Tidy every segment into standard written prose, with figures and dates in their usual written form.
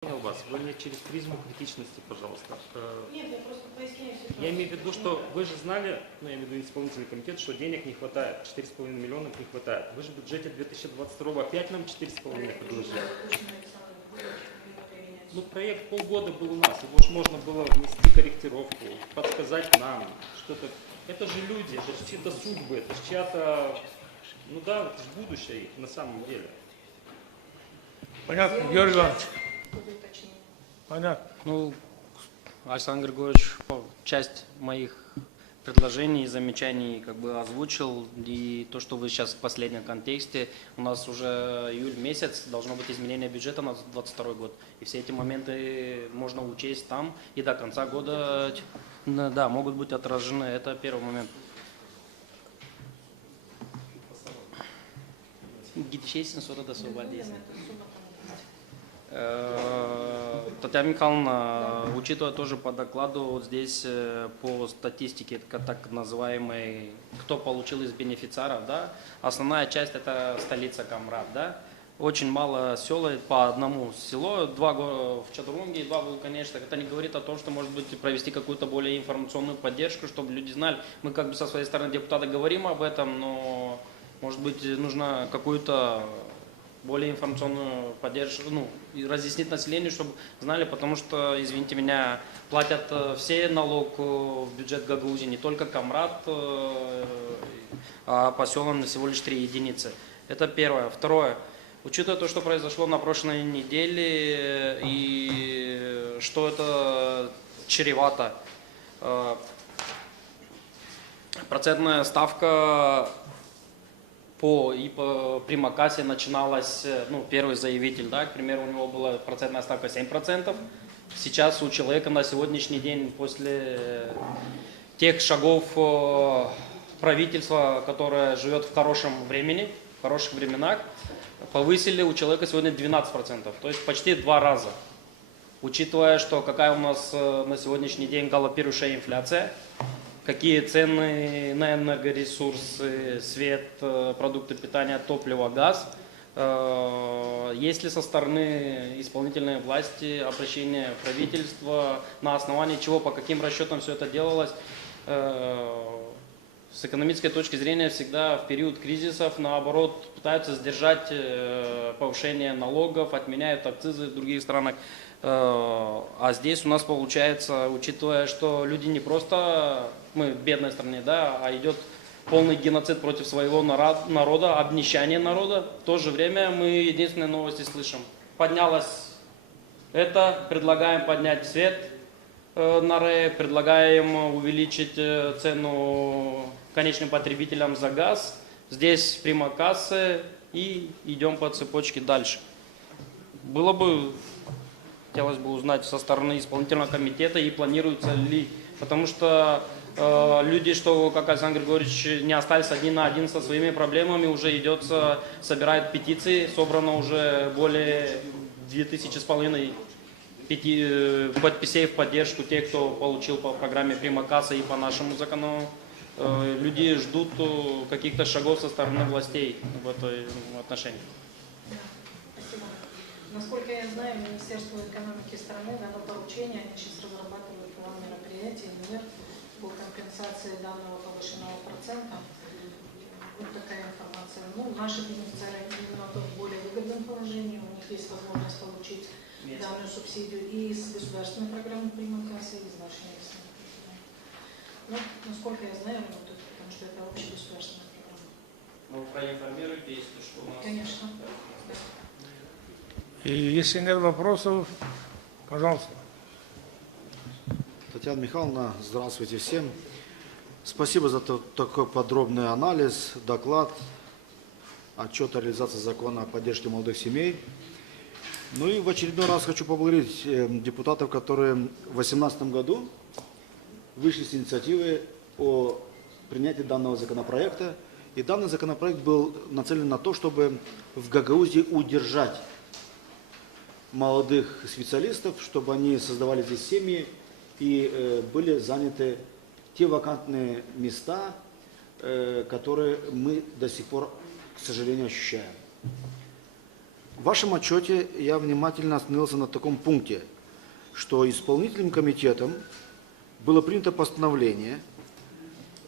Понял вас. Вы мне через призму критичности, пожалуйста. Нет, я просто поясняю ситуацию. Я имею в виду, что вы же знали, ну я имею в виду исполнительный комитет, что денег не хватает, 4,5 миллиона не хватает. Вы же в бюджете 2022 опять нам 4,5 предложили. Ну проект полгода был у нас, его же можно было внести корректировку, подсказать нам, что-то. Это же люди, это же чьи-то судьбы, это же чья-то, ну да, это же будущее их на самом деле. Понятно, Георгий Иванович? Понятно. Ну, Александр Григорьевич часть моих предложений и замечаний как бы озвучил. И то, что вы сейчас в последнем контексте, у нас уже июль месяц, должно быть изменение бюджета на 2022 год. И все эти моменты можно учесть там. И до конца года, да, могут быть отражены. Это первый момент. Гидчестен сорта освободится. Татьяна Михайловна, учитывая тоже по докладу, вот здесь по статистике так называемой, кто получил из бенефициаров, да, основная часть это столица Камрад, да, очень мало сел, по одному село, 2 в Чатурунге и 2 в Вулканеште. Это не говорит о том, что может быть провести какую-то более информационную поддержку, чтобы люди знали. Мы как бы со своей стороны депутаты говорим об этом, но может быть нужно какую-то более информационную поддержку, ну, и разъяснить населению, чтобы знали, потому что, извините меня, платят все налог в бюджет Гагаузии, не только Камрад, а по селам всего лишь 3 единицы. Это первое. Второе. Учитывая то, что произошло на прошлой неделе и что это чревато, процентная ставка по Примакасе начиналась, ну, первый заявитель, да, к примеру, у него была процентная ставка 7%. Сейчас у человека на сегодняшний день, после тех шагов правительства, которое живет в хорошем времени, в хороших временах, повысили у человека сегодня 12%, то есть почти 2 раза. Учитывая, что какая у нас на сегодняшний день галопирующая инфляция, какие цены на энергоресурсы, свет, продукты питания, топливо, газ. Есть ли со стороны исполнительной власти обращение правительства, на основании чего, по каким расчетам все это делалось? С экономической точки зрения всегда в период кризисов, наоборот, пытаются сдержать повышение налогов, отменяют акцизы в других странах. А здесь у нас получается, учитывая, что люди не просто, мы в бедной стране, да, а идет полный геноцид против своего народа, обнищание народа. В то же время мы единственные новости слышим. Поднялось это, предлагаем поднять свет на РЭ, предлагаем увеличить цену конечным потребителям за газ. Здесь Примакасы и идем по цепочке дальше. Было бы... Хотелось бы узнать со стороны исполнительного комитета и планируется ли, потому что люди, что, как Александр Григорьевич, не остались один на один со своими проблемами, уже идется, собирают петиции, собрано уже более 2500 подписей в поддержку тех, кто получил по программе Примакаса и по нашему закону. Люди ждут каких-то шагов со стороны властей в этом отношении. Насколько я знаю, Министерство экономики страны дано поручение, они сейчас разрабатывают план мероприятий, по компенсации данного повышенного процента. Вот такая информация. Ну, наши бенефициары немного в более выгодном положении, у них есть возможность получить данную субсидию и из государственной программы Примакаса, и из нашей местной программы. Ну, насколько я знаю, работают, потому что это общегосударственная программа. Ну, проинформируйте, если что у нас... Конечно. И если нет вопросов, пожалуйста. Татьяна Михайловна, здравствуйте всем. Спасибо за такой подробный анализ, доклад, отчет о реализации закона о поддержке молодых семей. Ну и в очередной раз хочу поблагодарить депутатов, которые в 2018 году вышли с инициативой о принятии данного законопроекта. И данный законопроект был нацелен на то, чтобы в Гагаузии удержать молодых специалистов, чтобы они создавали здесь семьи и были заняты те вакантные места, которые мы до сих пор, к сожалению, ощущаем. В вашем отчете я внимательно остановился на таком пункте, что исполнительным комитетом было принято постановление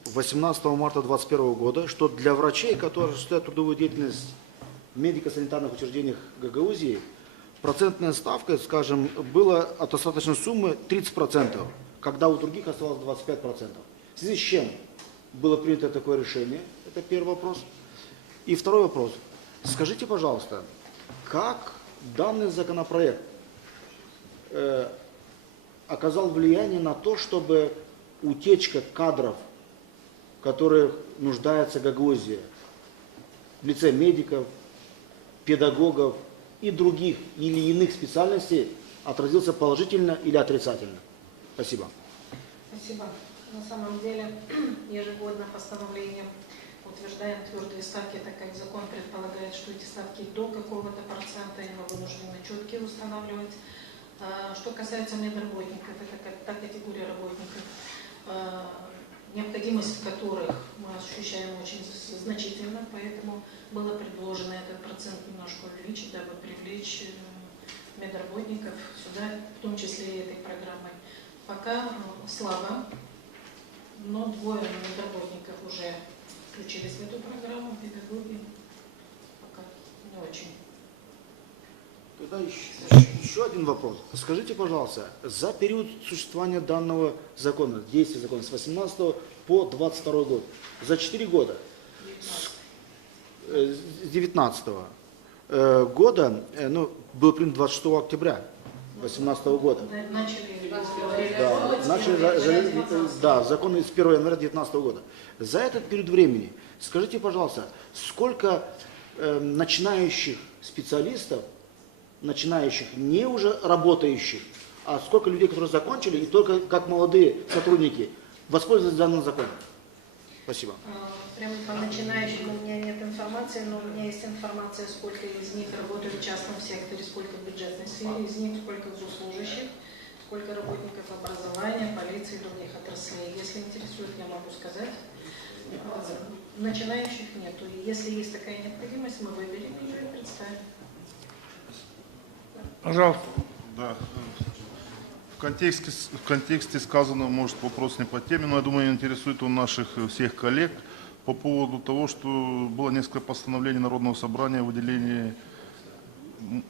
18 марта 2021 года, что для врачей, которые осуществляют трудовую деятельность в медико-санитарных учреждениях Гагаузии, процентная ставка, скажем, была от достаточной суммы 30%, когда у других оставалось 25%. В связи с чем было принято такое решение? Это первый вопрос. И второй вопрос. Скажите, пожалуйста, как данный законопроект оказал влияние на то, чтобы утечка кадров, которые нуждаются в Гагаузии, в лице медиков, педагогов и других или иных специальностей, отразился положительно или отрицательно? Спасибо. Спасибо. На самом деле, ежегодно постановлением утверждаем твердые ставки, так как закон предполагает, что эти ставки до какого-то процента, и мы вынуждены четкие устанавливать. Что касается медработников, это та категория работников, необходимость в которых мы ощущаем очень значительно, поэтому было предложено этот процент немножко увеличить, дабы привлечь медработников сюда, в том числе и этой программой. Пока слабо, но двое медработников уже включились в эту программу, педагоги пока не очень. Тогда еще один вопрос. Скажите, пожалуйста, за период существования данного закона, действия закона с 18 по 22 год, за 4 года, с 19 года, ну, был принят 26 октября 2018 года. Да, закон из 1 января 2019 года. За этот период времени, скажите, пожалуйста, сколько начинающих специалистов, начинающих, не уже работающих, а сколько людей, которые закончили, и только как молодые сотрудники воспользовались данным законом? Спасибо. Прямо по начинающим у меня нет информации, но у меня есть информация, сколько из них работают в частном секторе, сколько в бюджетной сфере, из них сколько госслужащих, сколько работников образования, полиции и других отраслей. Если интересует, я могу сказать. Начинающих нету. И если есть такая необходимость, мы выберем ее и представим. Пожалуйста. Да. В контексте сказанного, может, вопрос не по теме, но я думаю, интересует он наших всех коллег по поводу того, что было несколько постановлений Народного собрания о выделении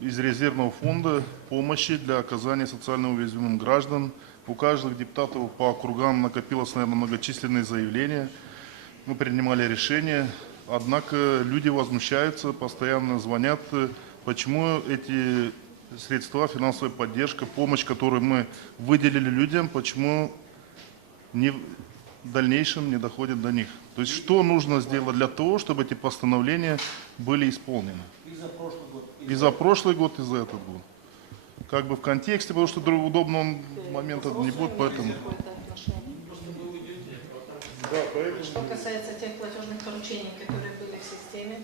из резервного фонда помощи для оказания социально уязвимым граждан. У каждого депутатов по округам накопилось, наверное, многочисленные заявления. Мы принимали решения, однако люди возмущаются, постоянно звонят, почему эти средства, финансовая поддержка, помощь, которую мы выделили людям, почему в дальнейшем не доходит до них. То есть что нужно сделать для того, чтобы эти постановления были исполнены? И за прошлый год. И за прошлый год, и за этот год. Как бы в контексте, потому что удобного момента не будет, поэтому... Что касается тех платежных поручений, которые были в системе,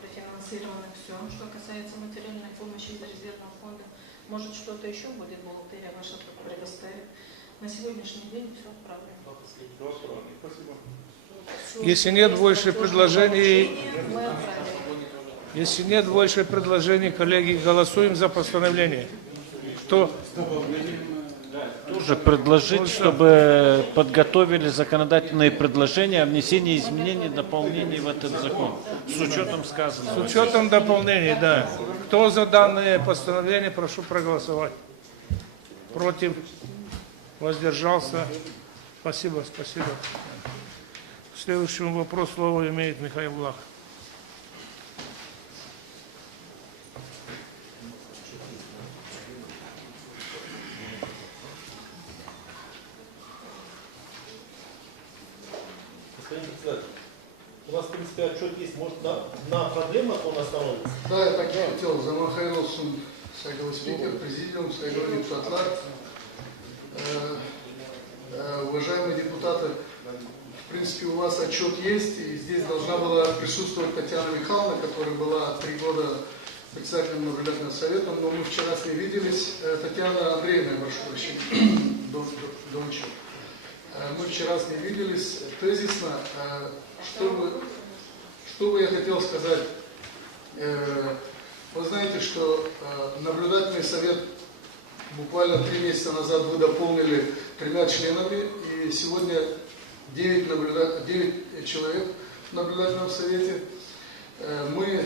профинансировано все. Что касается материальной помощи из резервного фонда, может что-то еще будет, бухгалтерия ваша предоставит. На сегодняшний день все отправлено. Спасибо. Если нет больше предложений, Мы отправим. если нет больше предложений, коллеги, голосуем за постановление. Кто? Тоже предложить, чтобы подготовили законодательные предложения о внесении изменений и дополнений в этот закон. С учетом сказанного. С учетом дополнений, да. Кто за данное постановление, прошу проголосовать. Против? Воздержался? Спасибо, спасибо. К следующему вопросу слово имеет Михаил Блах. Господин председатель, у нас, в принципе, отчет есть. Может, на проблемах он остановится? Да, я так и хотел. Zaman Hayırlısın, saygılı спикер, президиум, saygılı депутатlar. Уважаемые депутаты, в принципе, у вас отчет есть, и здесь должна была присутствовать Татьяна Михайловна, которая была 3 года председателем наблюдательного совета, но мы вчера с ней виделись. Татьяна Андреевна, я прошу прощения, Дончев. Мы вчера с ней виделись тезисно. Что бы я хотел сказать? Вы знаете, что наблюдательный совет буквально 3 месяца назад вы дополнили 3 членами, и сегодня 9 человек в наблюдательном совете. Мы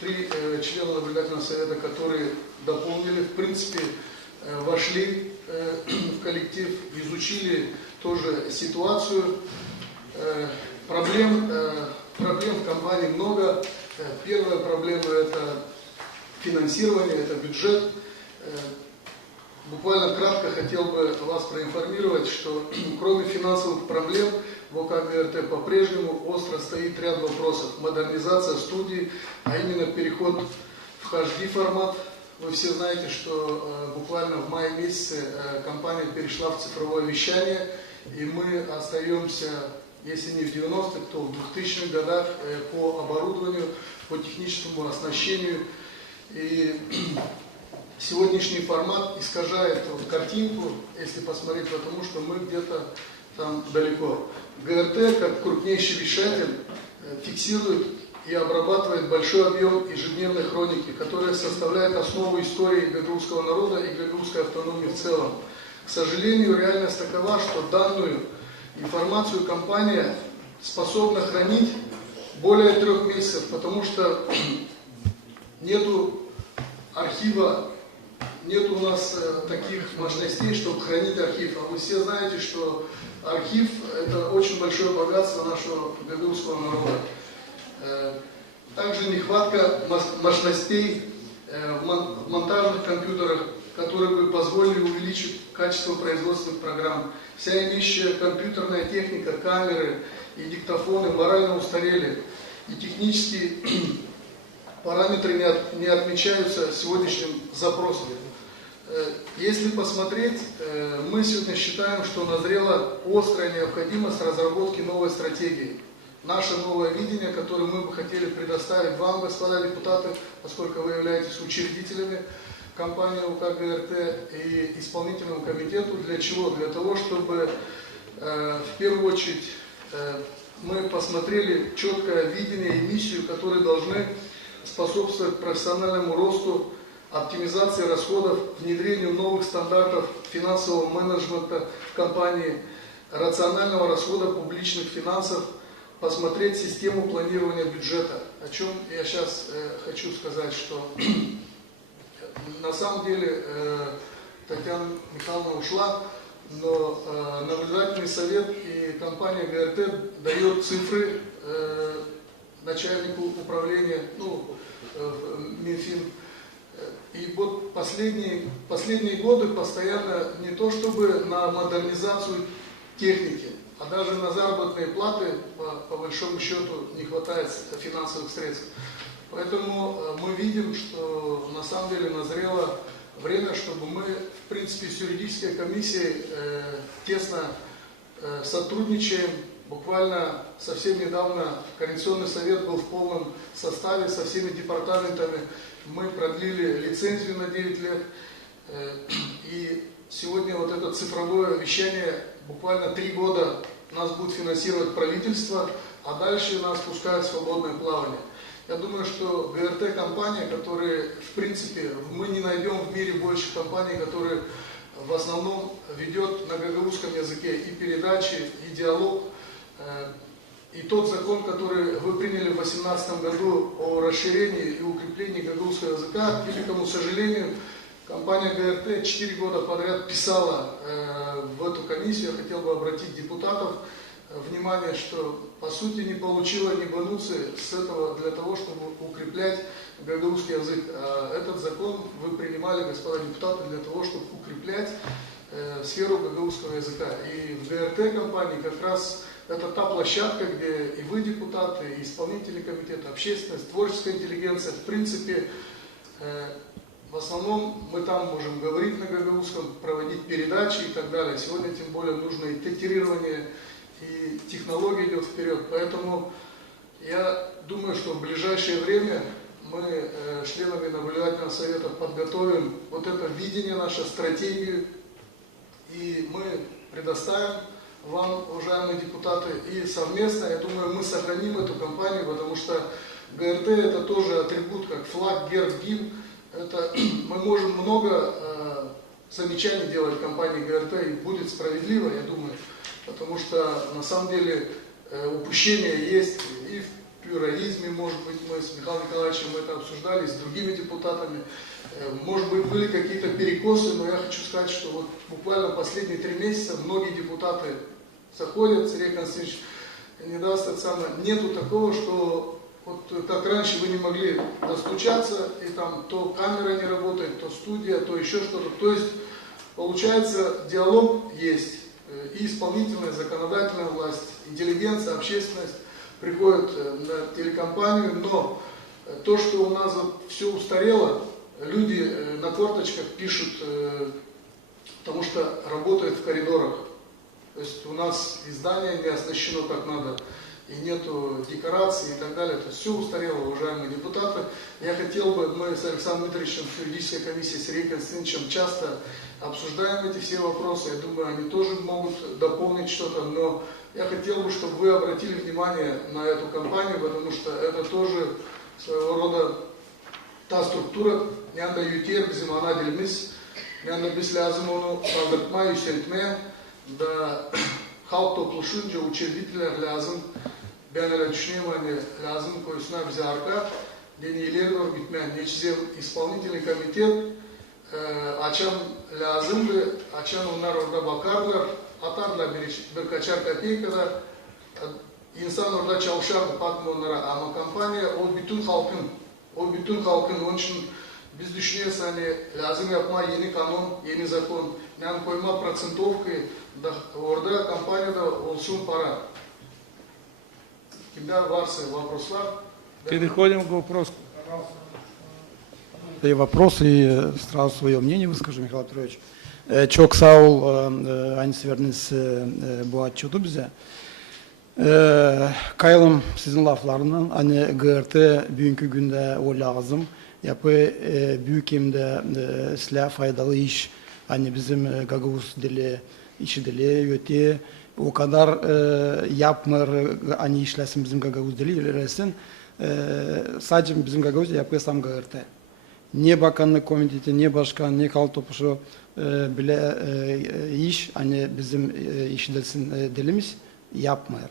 3 члена наблюдательного совета, которые дополнили, в принципе, вошли в коллектив, изучили тоже ситуацию. Проблем в компании много. Первая проблема – это финансирование, это бюджет. Буквально кратко хотел бы вас проинформировать, что кроме финансовых проблем в ОК ГРТ по-прежнему остро стоит ряд вопросов. Модернизация студии, а именно переход в HD формат. Вы все знаете, что буквально в мае месяце компания перешла в цифровое вещание, и мы остаемся, если не в 90-х, то в 2000-х годах по оборудованию, по техническому оснащению. И сегодняшний формат искажает картинку, если посмотреть, потому что мы где-то там далеко. ГРТ, как крупнейший вещатель, фиксирует и обрабатывает большой объем ежедневной хроники, которая составляет основу истории гагаузского народа и гагаузской автономии в целом. К сожалению, реальность такова, что данную информацию компания способна хранить более 3 месяцев, потому что нету архива, нет у нас таких мощностей, чтобы хранить архив. А вы все знаете, что архив – это очень большое богатство нашего гагаузского народа. Также нехватка мощностей в монтажных компьютерах, которые бы позволили увеличить качество производственных программ. Вся имеющая компьютерная техника, камеры и диктофоны морально устарели, и технические параметры не отмечаются сегодняшним запросом. Если посмотреть, мы сегодня считаем, что назрела острая необходимость разработки новой стратегии. Наше новое видение, которое мы бы хотели предоставить вам, господа депутаты, поскольку вы являетесь учредителями компании УК ГРТ и исполнительному комитету. Для чего? Для того, чтобы в первую очередь мы посмотрели четкое видение и миссию, которые должны способствовать профессиональному росту, оптимизации расходов, внедрению новых стандартов финансового менеджмента в компании, рационального расхода публичных финансов, посмотреть систему планирования бюджета. О чем я сейчас хочу сказать, что на самом деле Татьяна Михайловна ушла, но наблюдательный совет и компания ГРТ дает цифры начальнику управления, Минфин. И вот последние годы постоянно не то чтобы на модернизацию техники, а даже на заработные платы, по большому счету, не хватает финансовых средств. Поэтому мы видим, что на самом деле назрело время, чтобы мы, в принципе, с юридической комиссией тесно сотрудничаем. Буквально совсем недавно Координационный совет был в полном составе со всеми департаментами. Мы продлили лицензию на 9 лет. И сегодня вот это цифровое вещание буквально 3 года нас будет финансировать правительство, а дальше нас пускают в свободное плавание. Я думаю, что ГРТ компания, которая, в принципе, мы не найдем в мире больше компаний, которые в основном ведет на гагаузском языке и передачи, и диалог. И тот закон, который вы приняли в 2018 году о расширении и укреплении гагаузского языка, к великому сожалению, компания ГРТ 4 года подряд писала в эту комиссию. Я хотел бы обратить депутатов внимание, что по сути не получила ни бонусы с этого для того, чтобы укреплять гагаузский язык. А этот закон вы принимали, господа депутаты, для того, чтобы укреплять сферу гагаузского языка. И в ГРТ компании как раз это та площадка, где и вы, депутаты, и исполнительный комитет, общественность, творческая интеллигенция, в принципе, в основном мы там можем говорить на гагаузском, проводить передачи и так далее. Сегодня тем более нужно и тетирирование, и технология идет вперед. Поэтому я думаю, что в ближайшее время мы членами наблюдательного совета подготовим вот это видение, нашу стратегию, и мы предоставим вам, уважаемые депутаты, и совместно, я думаю, мы сохраним эту компанию, потому что ГРТ это тоже атрибут, как флаг, герб, гимн. Это мы можем много замечаний делать компании ГРТ, и будет справедливо, я думаю, потому что на самом деле упущения есть и в плюрализме, может быть, мы с Михаилом Николаевичем это обсуждали, с другими депутатами. Может быть, были какие-то перекосы, но я хочу сказать, что вот буквально последние 3 месяца многие депутаты заходят, Сергей Константинович не даст это самое, нету такого, что вот как раньше вы не могли достучаться, и там то камера не работает, то студия, то еще что-то. То есть, получается, диалог есть, и исполнительная, законодательная власть, интеллигенция, общественность приходят на телекомпанию, но то, что у нас вот все устарело, люди на корточках пишут, потому что работают в коридорах. То есть у нас издание не оснащено как надо, и нету декораций и так далее. То есть все устарело, уважаемые депутаты. Я хотел бы, мы с Александром Дмитриевичем в юридической комиссии с Сергеем Константиновичем часто обсуждаем эти все вопросы. Я думаю, они тоже могут дополнить что-то, но я хотел бы, чтобы вы обратили внимание на эту компанию, потому что это тоже своего рода та структура, нянда ютер, bizim ana dilimiz, nянда biz lazım onu kaldırtma, yükseltmeye, da halk topluşunca учредителя lazım, ben öyle düşünüyorum, hani lazım koysunlar bize arka, deni ileri doğru gitmeyen, neçizem исполнительный комитет, açan lazımdı, açan onlar orada bakarlar, atarlar bir kaçar kopeykalar, insan orada çalışardı, bakma onlara, ama kampanya o bütün halkın, onun için biz düşünüyoruz hani lazım yapma yeni kanun, yeni zakon, yani koyma процентовкой, da orada kampanyada olsun para. Kimde varsa вопросlar. Переходим к вопросу. И вопрос, и сразу свое мнение выскажу, Михаил Петрович. Çok sağ ol, aynısı verdiniz bu atçotu bize. Kayalım sizin laflarından, hani GRT bugünkü günde o lazım. Yapı büyük hem de silah faydalı iş, hani bizim Gagavuz dili, işi dili, yöte, o kadar yapmır, hani işlesin bizim Gagavuz dili, ilerlesin. Sadece bizim Gagavuz'da yapıyor sam GRT. Ne bakanlık komiteti, ne başkan, ne halk topuşu bile iş, hani bizim işlesin dilimiz yapmıyor.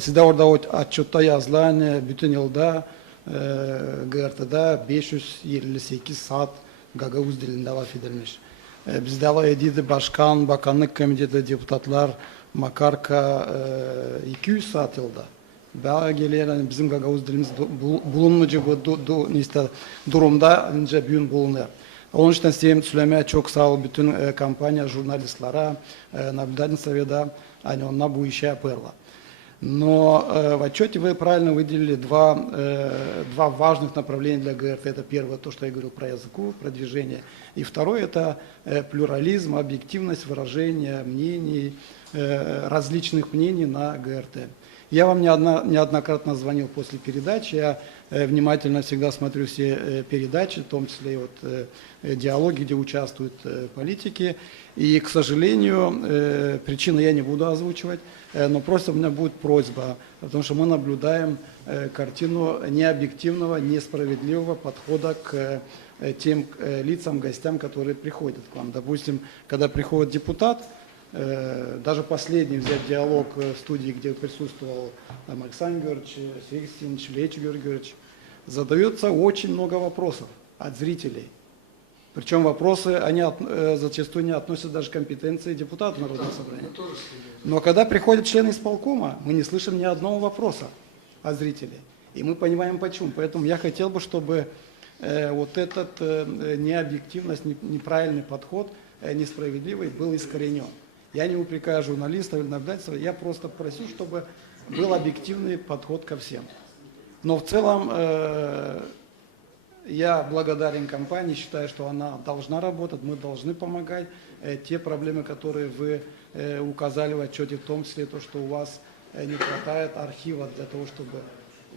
Sizde orada o atçotta yazılan bütün yılda GRT'da 558 saat Gagavuz dilinde laf edilmiş. Bizde laf edildi başkan, bakanlık komiteti, deputatlar, makarka 200 saat yılda. Daha geliyor yani bizim Gagavuz dilimiz bulunmucu bu durumda önce büyün bulunuyor. Onun için size söylemeye çok sağ ol bütün kampanya, jurnalistlara, наблюдательный совета, они на bu işe yapıyorlar. Но в отчете вы правильно выделили два важных направления для ГРТ. Это первое, то, что я говорил про языку, продвижение. И второе, это плюрализм, объективность выражения мнений, различных мнений на ГРТ. Я вам неоднократно звонил после передачи, я внимательно всегда смотрю все передачи, в том числе и вот диалоги, где участвуют политики. И, к сожалению, причины я не буду озвучивать, но просто у меня будет просьба, потому что мы наблюдаем картину необъективного, несправедливого подхода к тем лицам, гостям, которые приходят к вам. Допустим, когда приходит депутат, даже последний взять диалог в студии, где присутствовал там, Александр Георгиевич, Сергей Кристинович, Леч Георгиевич, задается очень много вопросов от зрителей. Причем вопросы, они зачастую не относятся даже к компетенции депутатов Народного собрания. Но когда приходят члены исполкома, мы не слышим ни одного вопроса от зрителей. И мы понимаем почему. Поэтому я хотел бы, чтобы вот этот необъективность, неправильный подход, несправедливый был искоренен. Я не упрекаю журналистов или наблюдателей, я просто просил, чтобы был объективный подход ко всем. Но в целом я благодарен компании, считаю, что она должна работать, мы должны помогать. Те проблемы, которые вы указали в отчете, в том числе то, что у вас не хватает архива для того, чтобы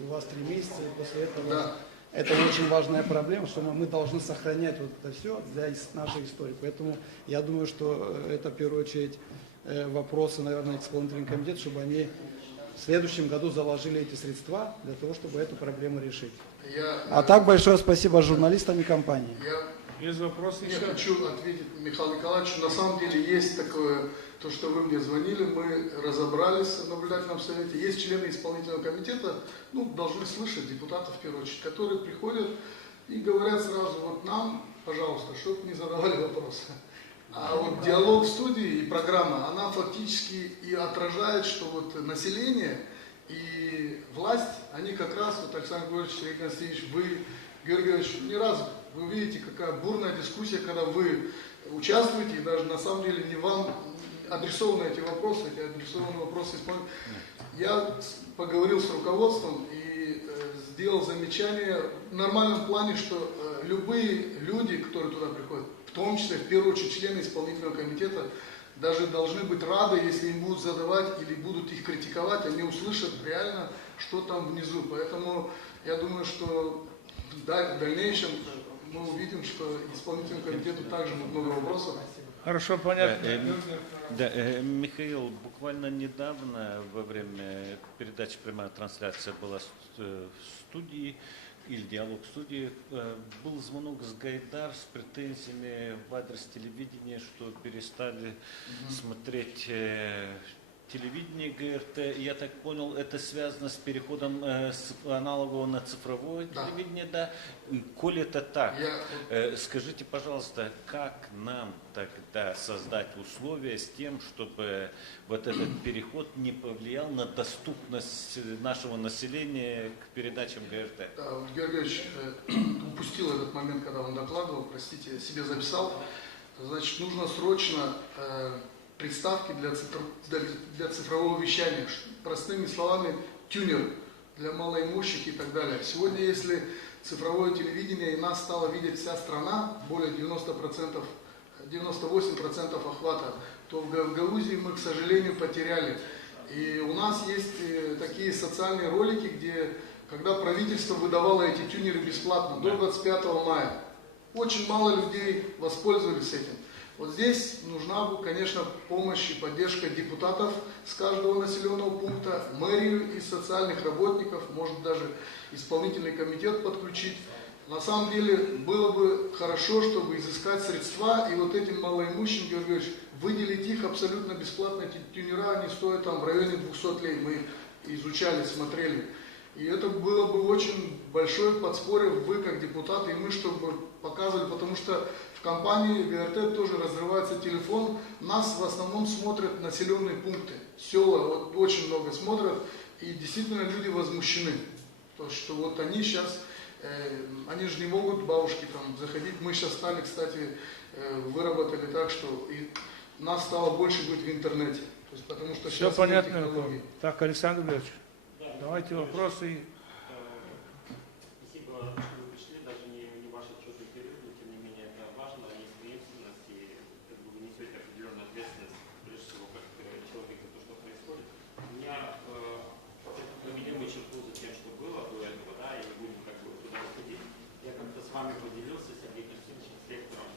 у вас 3 месяца, и после этого... Да. Это очень важная проблема, что мы должны сохранять вот это все для нашей истории. Поэтому я думаю, что это в первую очередь вопросы, наверное, исполнительный комитет, чтобы они в следующем году заложили эти средства для того, чтобы эту проблему решить. Я, А так большое спасибо журналистам и компании. Есть вопросы Я еще? хочу ответить Михаилу Николаевичу. На самом деле есть такое, то, что вы мне звонили, мы разобрались в наблюдательном совете. Есть члены исполнительного комитета, ну, должны слышать депутатов в первую очередь, которые приходят и говорят сразу, вот нам, пожалуйста, чтобы не задавали вопросы. А вот диалог в студии и программа, она фактически и отражает, что вот население и власть, они как раз, вот Александр Григорьевич, Сергей Константинович, вы, Георгий Георгиевич, не раз вы видите, какая бурная дискуссия, когда вы участвуете, и даже на самом деле не вам адресованы эти вопросы исполнителя. Я поговорил с руководством и сделал замечание в нормальном плане, что любые люди, которые туда приходят, в том числе, в первую очередь, члены исполнительного комитета, даже должны быть рады, если им будут задавать или будут их критиковать, они услышат реально, что там внизу. Поэтому я думаю, что в дальнейшем мы увидим, что исполнительному комитету также много вопросов. Хорошо, понятно. Да, Михаил, буквально недавно во время передачи «Прямая трансляция» была в студии, или диалог в студии, был звонок с Гайдар с претензиями в адрес телевидения, что перестали смотреть телевидение ГРТ. Я так понял, это связано с переходом с аналогового на цифровое телевидение, да? И, коли это так, скажите, пожалуйста, как нам тогда создать условия с тем, чтобы вот этот переход не повлиял на доступность нашего населения к передачам ГРТ? Георгий Георгиевич упустил этот момент, когда он докладывал, простите, я себе записал. Значит, нужно срочно приставки для цифрового вещания. Простыми словами, тюнер для малоимущих и так далее. Сегодня, если цифровое телевидение и нас стала видеть вся страна, более 90%, 98% охвата, то в Гаузии мы, к сожалению, потеряли. И у нас есть такие социальные ролики, где, когда правительство выдавало эти тюнеры бесплатно до 25 мая, очень мало людей воспользовались этим. Вот здесь нужна, конечно, помощь и поддержка депутатов с каждого населенного пункта, мэрию и социальных работников, может даже исполнительный комитет подключить. На самом деле было бы хорошо, чтобы изыскать средства и вот этим малоимущим, Георгий Георгиевич, выделить их абсолютно бесплатно. Эти тюнера, они стоят там в районе 200 лей, мы изучали, смотрели. И это было бы очень большое подспорье, вы как депутаты, и мы, чтобы показывали, потому что в компании ГРТ тоже разрывается телефон, нас в основном смотрят населенные пункты, села, вот очень много смотрят, и действительно люди возмущены, то, что вот они сейчас, они же не могут, бабушки, там заходить, мы сейчас стали, кстати, выработали так, что и нас стало больше быть в интернете, то есть, потому что Все сейчас понятно. технологии. Так, Александр Григорьевич, давайте вопросы. Спасибо, что вы пришли, даже не ваш отчетный период, но тем не менее это важно, есть ответственность, и как бы вы несете определенную ответственность, прежде всего, как человек, за то, что происходит. У меня проведем черту за тем, что было до этого, да, и не будем как бы туда уходить. Я как-то с вами поделился, Сергей Константинович, с лектором.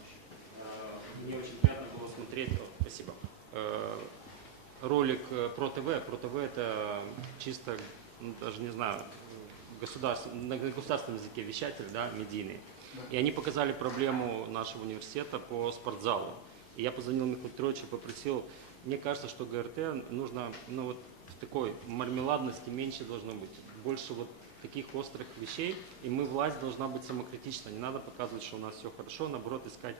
Мне очень приятно было смотреть, спасибо, ролик про ТВ. Про ТВ это чисто, даже не знаю, на государственном языке вещатель, да, медийный. И они показали проблему нашего университета по спортзалу. И я позвонил Михаилу Петровичу и попросил, мне кажется, что ГРТ нужно, ну вот в такой мармеладности меньше должно быть, больше вот таких острых вещей, и власть должна быть самокритична, не надо показывать, что у нас все хорошо, наоборот искать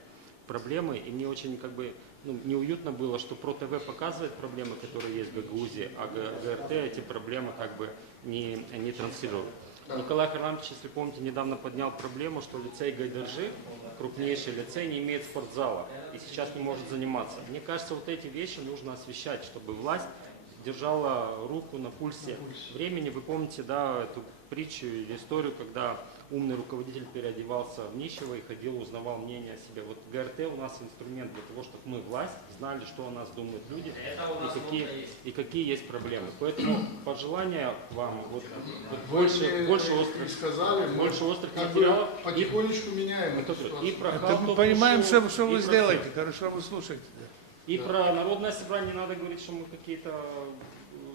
проблемы, и мне очень как бы неуютно было, что про ТВ показывает проблемы, которые есть в Гагаузии, а ГРТ эти проблемы как бы не транслирует. Николай Харламович, если помните, недавно поднял проблему, что лицей Гайдаржи, крупнейший лицей, не имеет спортзала и сейчас не может заниматься. Мне кажется, вот эти вещи нужно освещать, чтобы власть держала руку на пульсе времени. Вы помните, да, эту притчу или историю, когда умный руководитель переодевался в нищего и ходил, узнавал мнение о себе. Вот ГРТ у нас инструмент для того, чтобы мы, власть, знали, что о нас думают люди и какие есть проблемы. Поэтому пожелания вам вот больше острых, сказали, больше острых материалов. Потихонечку меняем. И про Мы понимаем, что вы сделаете, хорошо вы слушаете. И про народное собрание не надо говорить, что мы какие-то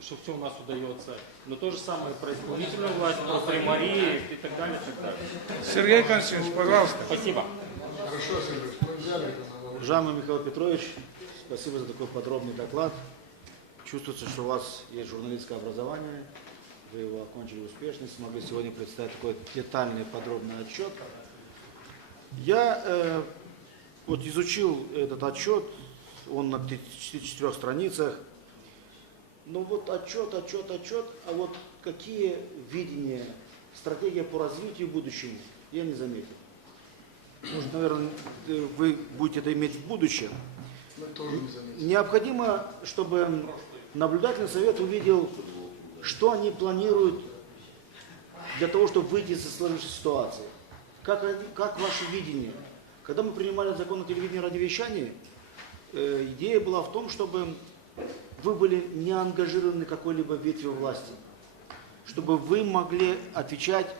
что все у нас удается. Но то же самое про исполнительную власть, про примарии и так далее, и так далее. Сергей Константинович, пожалуйста. Спасибо. Хорошо, Сергей, мы взяли это на вооружение. Уважаемый Михаил Петрович, спасибо за такой подробный доклад. Чувствуется, что у вас есть журналистское образование, вы его окончили успешно, смогли сегодня представить такой детальный подробный отчет. Я вот изучил этот отчет, он на 4 страницах. Ну вот отчет, а вот какие видения, стратегия по развитию будущему, я не заметил. Может, наверное, вы будете это иметь в будущем. Мы тоже не заметили. Необходимо, чтобы наблюдательный совет увидел, что они планируют для того, чтобы выйти из сложившейся ситуации. Как ваше видение? Когда мы принимали закон о телевидении и радиовещании, идея была в том, чтобы вы были не ангажированы какой-либо ветвью власти, чтобы вы могли отвечать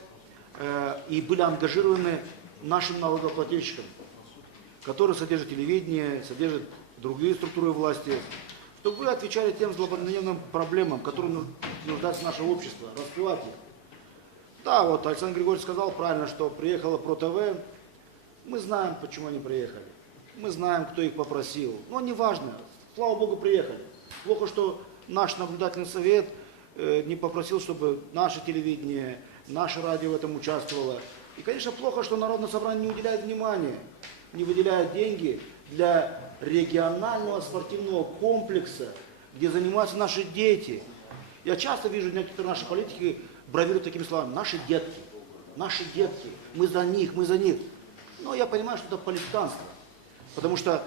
и были ангажированы нашим налогоплательщикам, которые содержат телевидение, содержат другие структуры власти, чтобы вы отвечали тем злободневным проблемам, которые нуждается наше общество, раскрывать их. Да, вот Александр Григорьевич сказал правильно, что приехала ПроТВ. Мы знаем, почему они приехали. Мы знаем, кто их попросил. Но не важно. Слава Богу, приехали. Плохо, что наш наблюдательный совет не попросил, чтобы наше телевидение, наше радио в этом участвовало. И, конечно, плохо, что Народное собрание не уделяет внимания, не выделяет деньги для регионального спортивного комплекса, где занимаются наши дети. Я часто вижу, некоторые наши политики бравируют такими словами: наши детки, мы за них. Но я понимаю, что это политиканство, потому что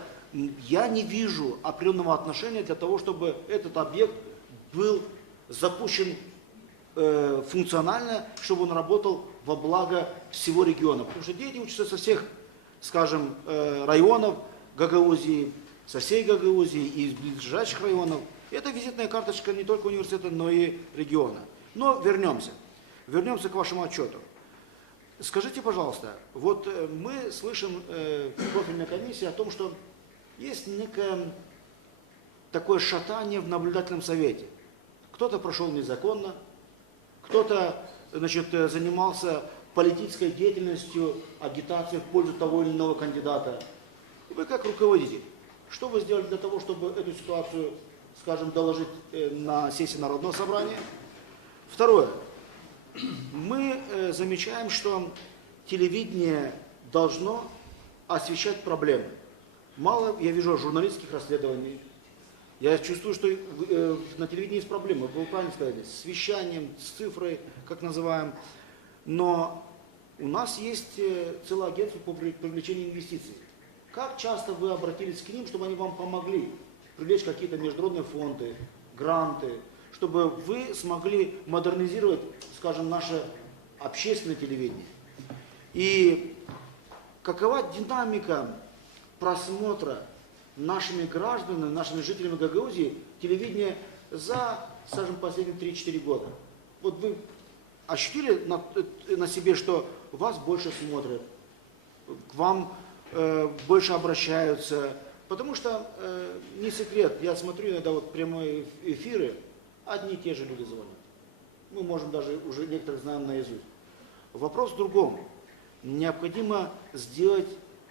я не вижу определенного отношения для того, чтобы этот объект был запущен функционально, чтобы он работал во благо всего региона. Потому что дети учатся со всех, скажем, районов Гагаузии, со всей Гагаузии и из ближайших районов. Это визитная карточка не только университета, но и региона. Но вернемся к вашему отчету. Скажите, пожалуйста, вот мы слышим в профильной комиссии о том, что есть некое такое шатание в наблюдательном совете. Кто-то прошел незаконно, кто-то, занимался политической деятельностью, агитацией в пользу того или иного кандидата. Вы как руководитель, что вы сделали для того, чтобы эту ситуацию, скажем, доложить на сессии Народного собрания? Второе. Мы замечаем, что телевидение должно освещать проблемы. Мало я вижу журналистских расследований. Я чувствую, что на телевидении есть проблемы. Вы правильно сказали, с вещанием, с цифрой, как называем. Но у нас есть целое агентство по привлечению инвестиций. Как часто вы обратились к ним, чтобы они вам помогли привлечь какие-то международные фонды, гранты, чтобы вы смогли модернизировать, скажем, наше общественное телевидение? И какова динамика просмотра нашими гражданами, нашими жителями Гагаузии телевидения за, скажем, последние 3-4 года? Вот вы ощутили на себе, что вас больше смотрят, к вам больше обращаются? Потому что, не секрет, я смотрю иногда вот прямые эфиры, одни и те же люди звонят. Мы можем даже уже некоторых знаем наизусть. Вопрос в другом. Необходимо сделать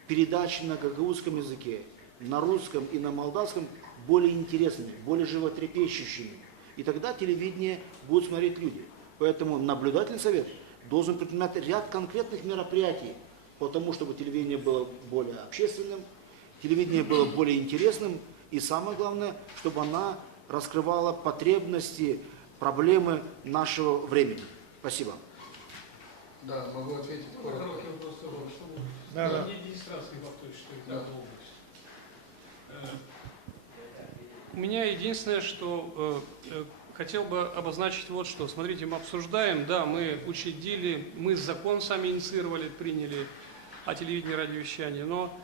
передачи на гагаузском языке, на русском и на молдавском более интересными, более животрепещущими. И тогда телевидение будут смотреть люди. Поэтому наблюдательный совет должен предпринимать ряд конкретных мероприятий по тому, чтобы телевидение было более общественным, телевидение было более интересным и, самое главное, чтобы она раскрывала потребности, проблемы нашего времени. Спасибо. Да, могу ответить коротко. Да. У меня единственное, что хотел бы обозначить вот что. Смотрите, мы обсуждаем, да, мы учредили, мы закон сами инициировали, приняли о телевидении и радиовещании, но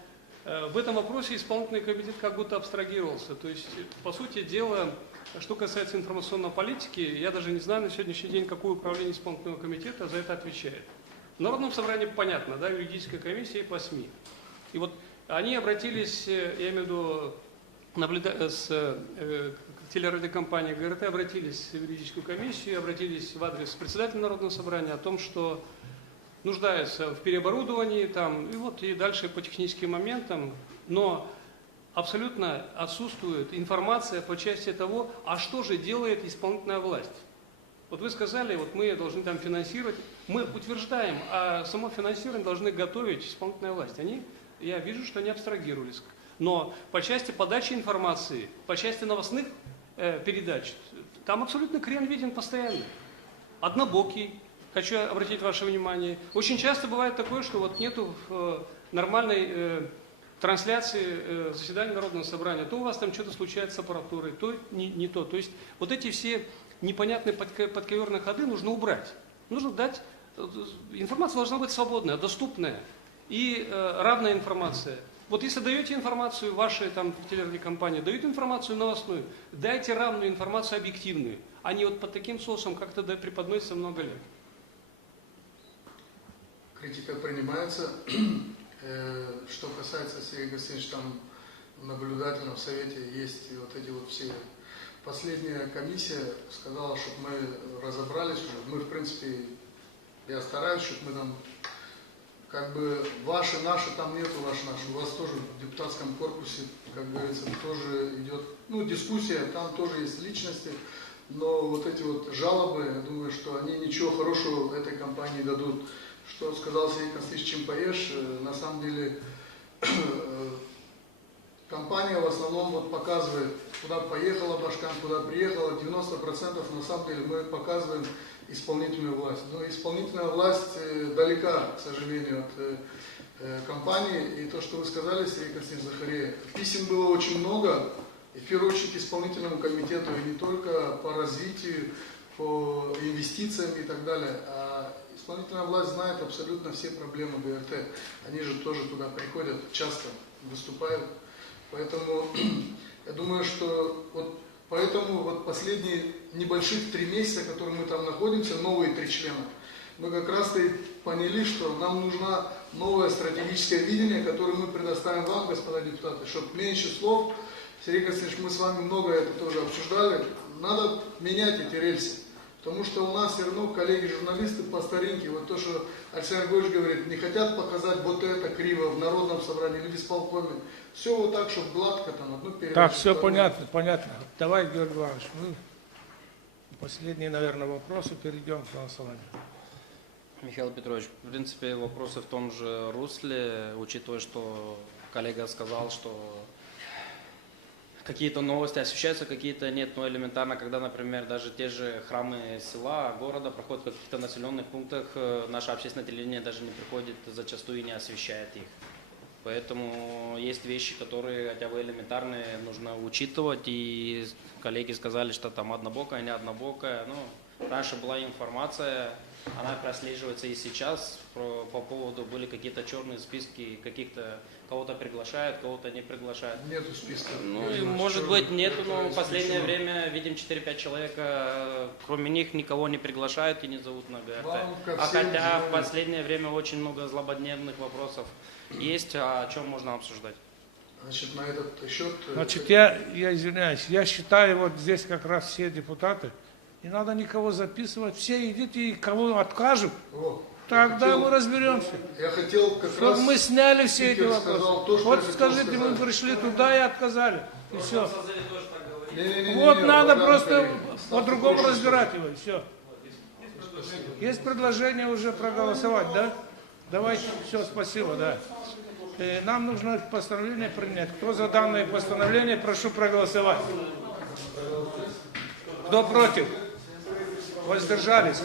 в этом вопросе исполнительный комитет как будто абстрагировался. То есть, по сути дела, что касается информационной политики, я даже не знаю на сегодняшний день, какое управление исполнительного комитета за это отвечает. В Народном собрании понятно, да, юридическая комиссия и по СМИ. И вот они обратились, я имею в виду, телерадиокомпания ГРТ обратились в юридическую комиссию, обратились в адрес председателя Народного собрания о том, что нуждаются в переоборудовании там, и дальше по техническим моментам, но абсолютно отсутствует информация по части того, а что же делает исполнительная власть. Вот вы сказали, вот мы должны там финансировать, мы утверждаем, а само финансирование должны готовить исполнительная власть. Я вижу, что они абстрагировались. Но по части подачи информации, по части новостных передач, там абсолютно крен виден постоянно. Однобокий, хочу обратить ваше внимание. Очень часто бывает такое, что вот нету нормальной трансляции заседания Народного собрания. То у вас там что-то случается с аппаратурой, то не то. То есть вот эти все непонятные подковерные ходы нужно убрать. Нужно дать, информация должна быть свободная, доступная и равная информация. Вот если даете информацию, ваши там телерадиокомпании дают информацию новостную, дайте равную информацию объективную, а не вот под таким соусом как-то преподносится много лет. Критика принимается. Что касается, Сергей Константинович, там в наблюдательном совете есть вот эти вот все. Последняя комиссия сказала, чтобы мы разобрались уже. Мы, в принципе, я стараюсь, чтобы мы там, как бы, ваши, наши, там нету ваши, наши. У вас тоже в депутатском корпусе, как говорится, тоже идет, дискуссия, там тоже есть личности. Но вот эти вот жалобы, я думаю, что они ничего хорошего этой компании дадут. Что сказал Сергей Константинович Чимпаеш, на самом деле компания в основном вот показывает, куда поехала Башкан, куда приехала. 90% на самом деле мы показываем исполнительную власть. Но исполнительная власть далека, к сожалению, от компании. И то, что вы сказали, Сергей Константинович Захария, писем было очень много, и в первую очередь исполнительному комитету, и не только по развитию, по инвестициям и так далее, а исполнительная власть знает абсолютно все проблемы ГРТ. Они же тоже туда приходят, часто выступают. Поэтому я думаю, что поэтому последние небольших 3 месяца, которые мы там находимся, новые 3 члена, мы как раз-то и поняли, что нам нужно новое стратегическое видение, которое мы предоставим вам, господа депутаты, чтобы меньше слов. Сергей Константинович, мы с вами много это тоже обсуждали. Надо менять эти рельсы. Потому что у нас все равно коллеги-журналисты по старинке, вот то, что Александр Григорьевич говорит, не хотят показать вот это криво в Народном собрании, люди с полкоми. Все вот так, чтобы гладко там, одну передачу. Так, все понятно. Давай, Георгий Иванович, мы последние, наверное, вопросы, перейдем к голосованию. Михаил Петрович, в принципе, вопросы в том же русле, учитывая, что коллега сказал, что какие-то новости освещаются, какие-то нет, но элементарно, когда, например, даже те же храмы села, города проходят в каких-то населенных пунктах, наше общественное телевидение даже не приходит зачастую и не освещает их. Поэтому есть вещи, которые хотя бы элементарные нужно учитывать, и коллеги сказали, что там однобокая, не однобокая, раньше была информация, она прослеживается и сейчас, по поводу были какие-то черные списки, кого-то приглашают, кого-то не приглашают. Нету списка. Может быть нету, но в последнее время видим 4-5 человек, кроме них никого не приглашают и не зовут на ГРТ. А хотя в последнее время очень много злободневных вопросов есть, о чем можно обсуждать. Значит, на этот счет... Значит, я извиняюсь, я считаю, вот здесь как раз все депутаты, не надо никого записывать, все идите, и кого откажут, тогда мы разберемся. Я хотел как чтобы раз... мы сняли все эти вопросы. Вот скажите, мы пришли туда и отказали, и все. Вот надо просто по-другому разбирать его, и все. Есть предложение уже проголосовать, да? Давайте, все, спасибо, да. Нам нужно постановление принять. Кто за данное постановление, прошу проголосовать. Кто против? Воздержались?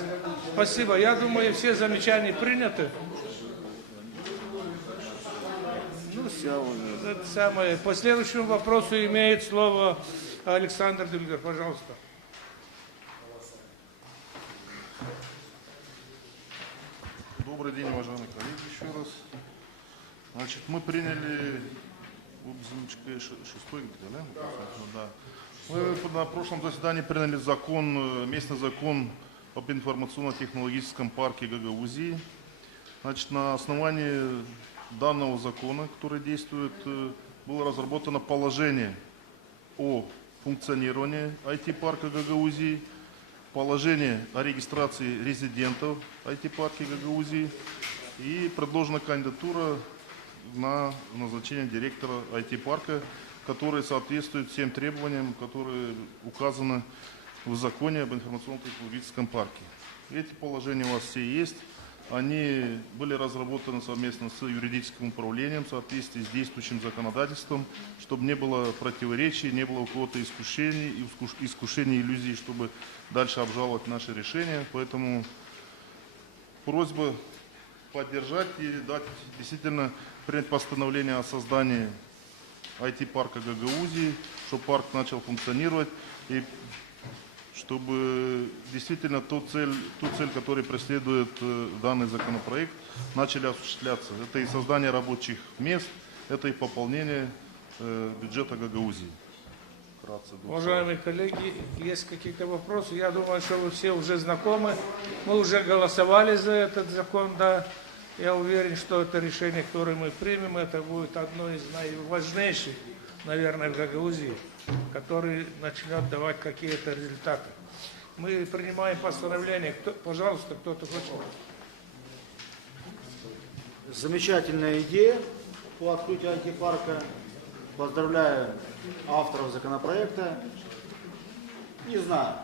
Спасибо. Я думаю, все замечания приняты. Все, это самое. По следующему вопросу имеет слово Александр Дюльгер. Пожалуйста. Добрый день, уважаемые коллеги, еще раз. Значит, мы приняли шестой, да? Мы на прошлом заседании приняли местный закон об информационно-технологическом парке Гагаузии. Значит, на основании данного закона, который действует, было разработано положение о функционирования IT-парка Гагаузии, положение о регистрации резидентов IT-парка Гагаузии и предложена кандидатура на назначение директора IT-парка, который соответствует всем требованиям, которые указаны в законе об информационно-технологическом парке. Эти положения у вас все есть. Они были разработаны совместно с юридическим управлением в соответствии с действующим законодательством, чтобы не было противоречий, не было у кого-то искушений, иллюзий, чтобы дальше обжаловать наши решения. Поэтому просьба поддержать и дать действительно принять постановление о создании IT-парка Гагаузии, чтобы парк начал функционировать и чтобы действительно ту цель, которую преследует данный законопроект, начали осуществляться. Это и создание рабочих мест, это и пополнение бюджета Гагаузии. Уважаемые коллеги, есть какие-то вопросы? Я думаю, что вы все уже знакомы. Мы уже голосовали за этот закон, да. Я уверен, что это решение, которое мы примем, это будет одно из наиважнейших, наверное, в Гагаузии, который начнет давать какие-то результаты. Мы принимаем постановление. Пожалуйста, кто-то хочет. Замечательная идея по открытию IT-парка. Поздравляю авторов законопроекта. Не знаю,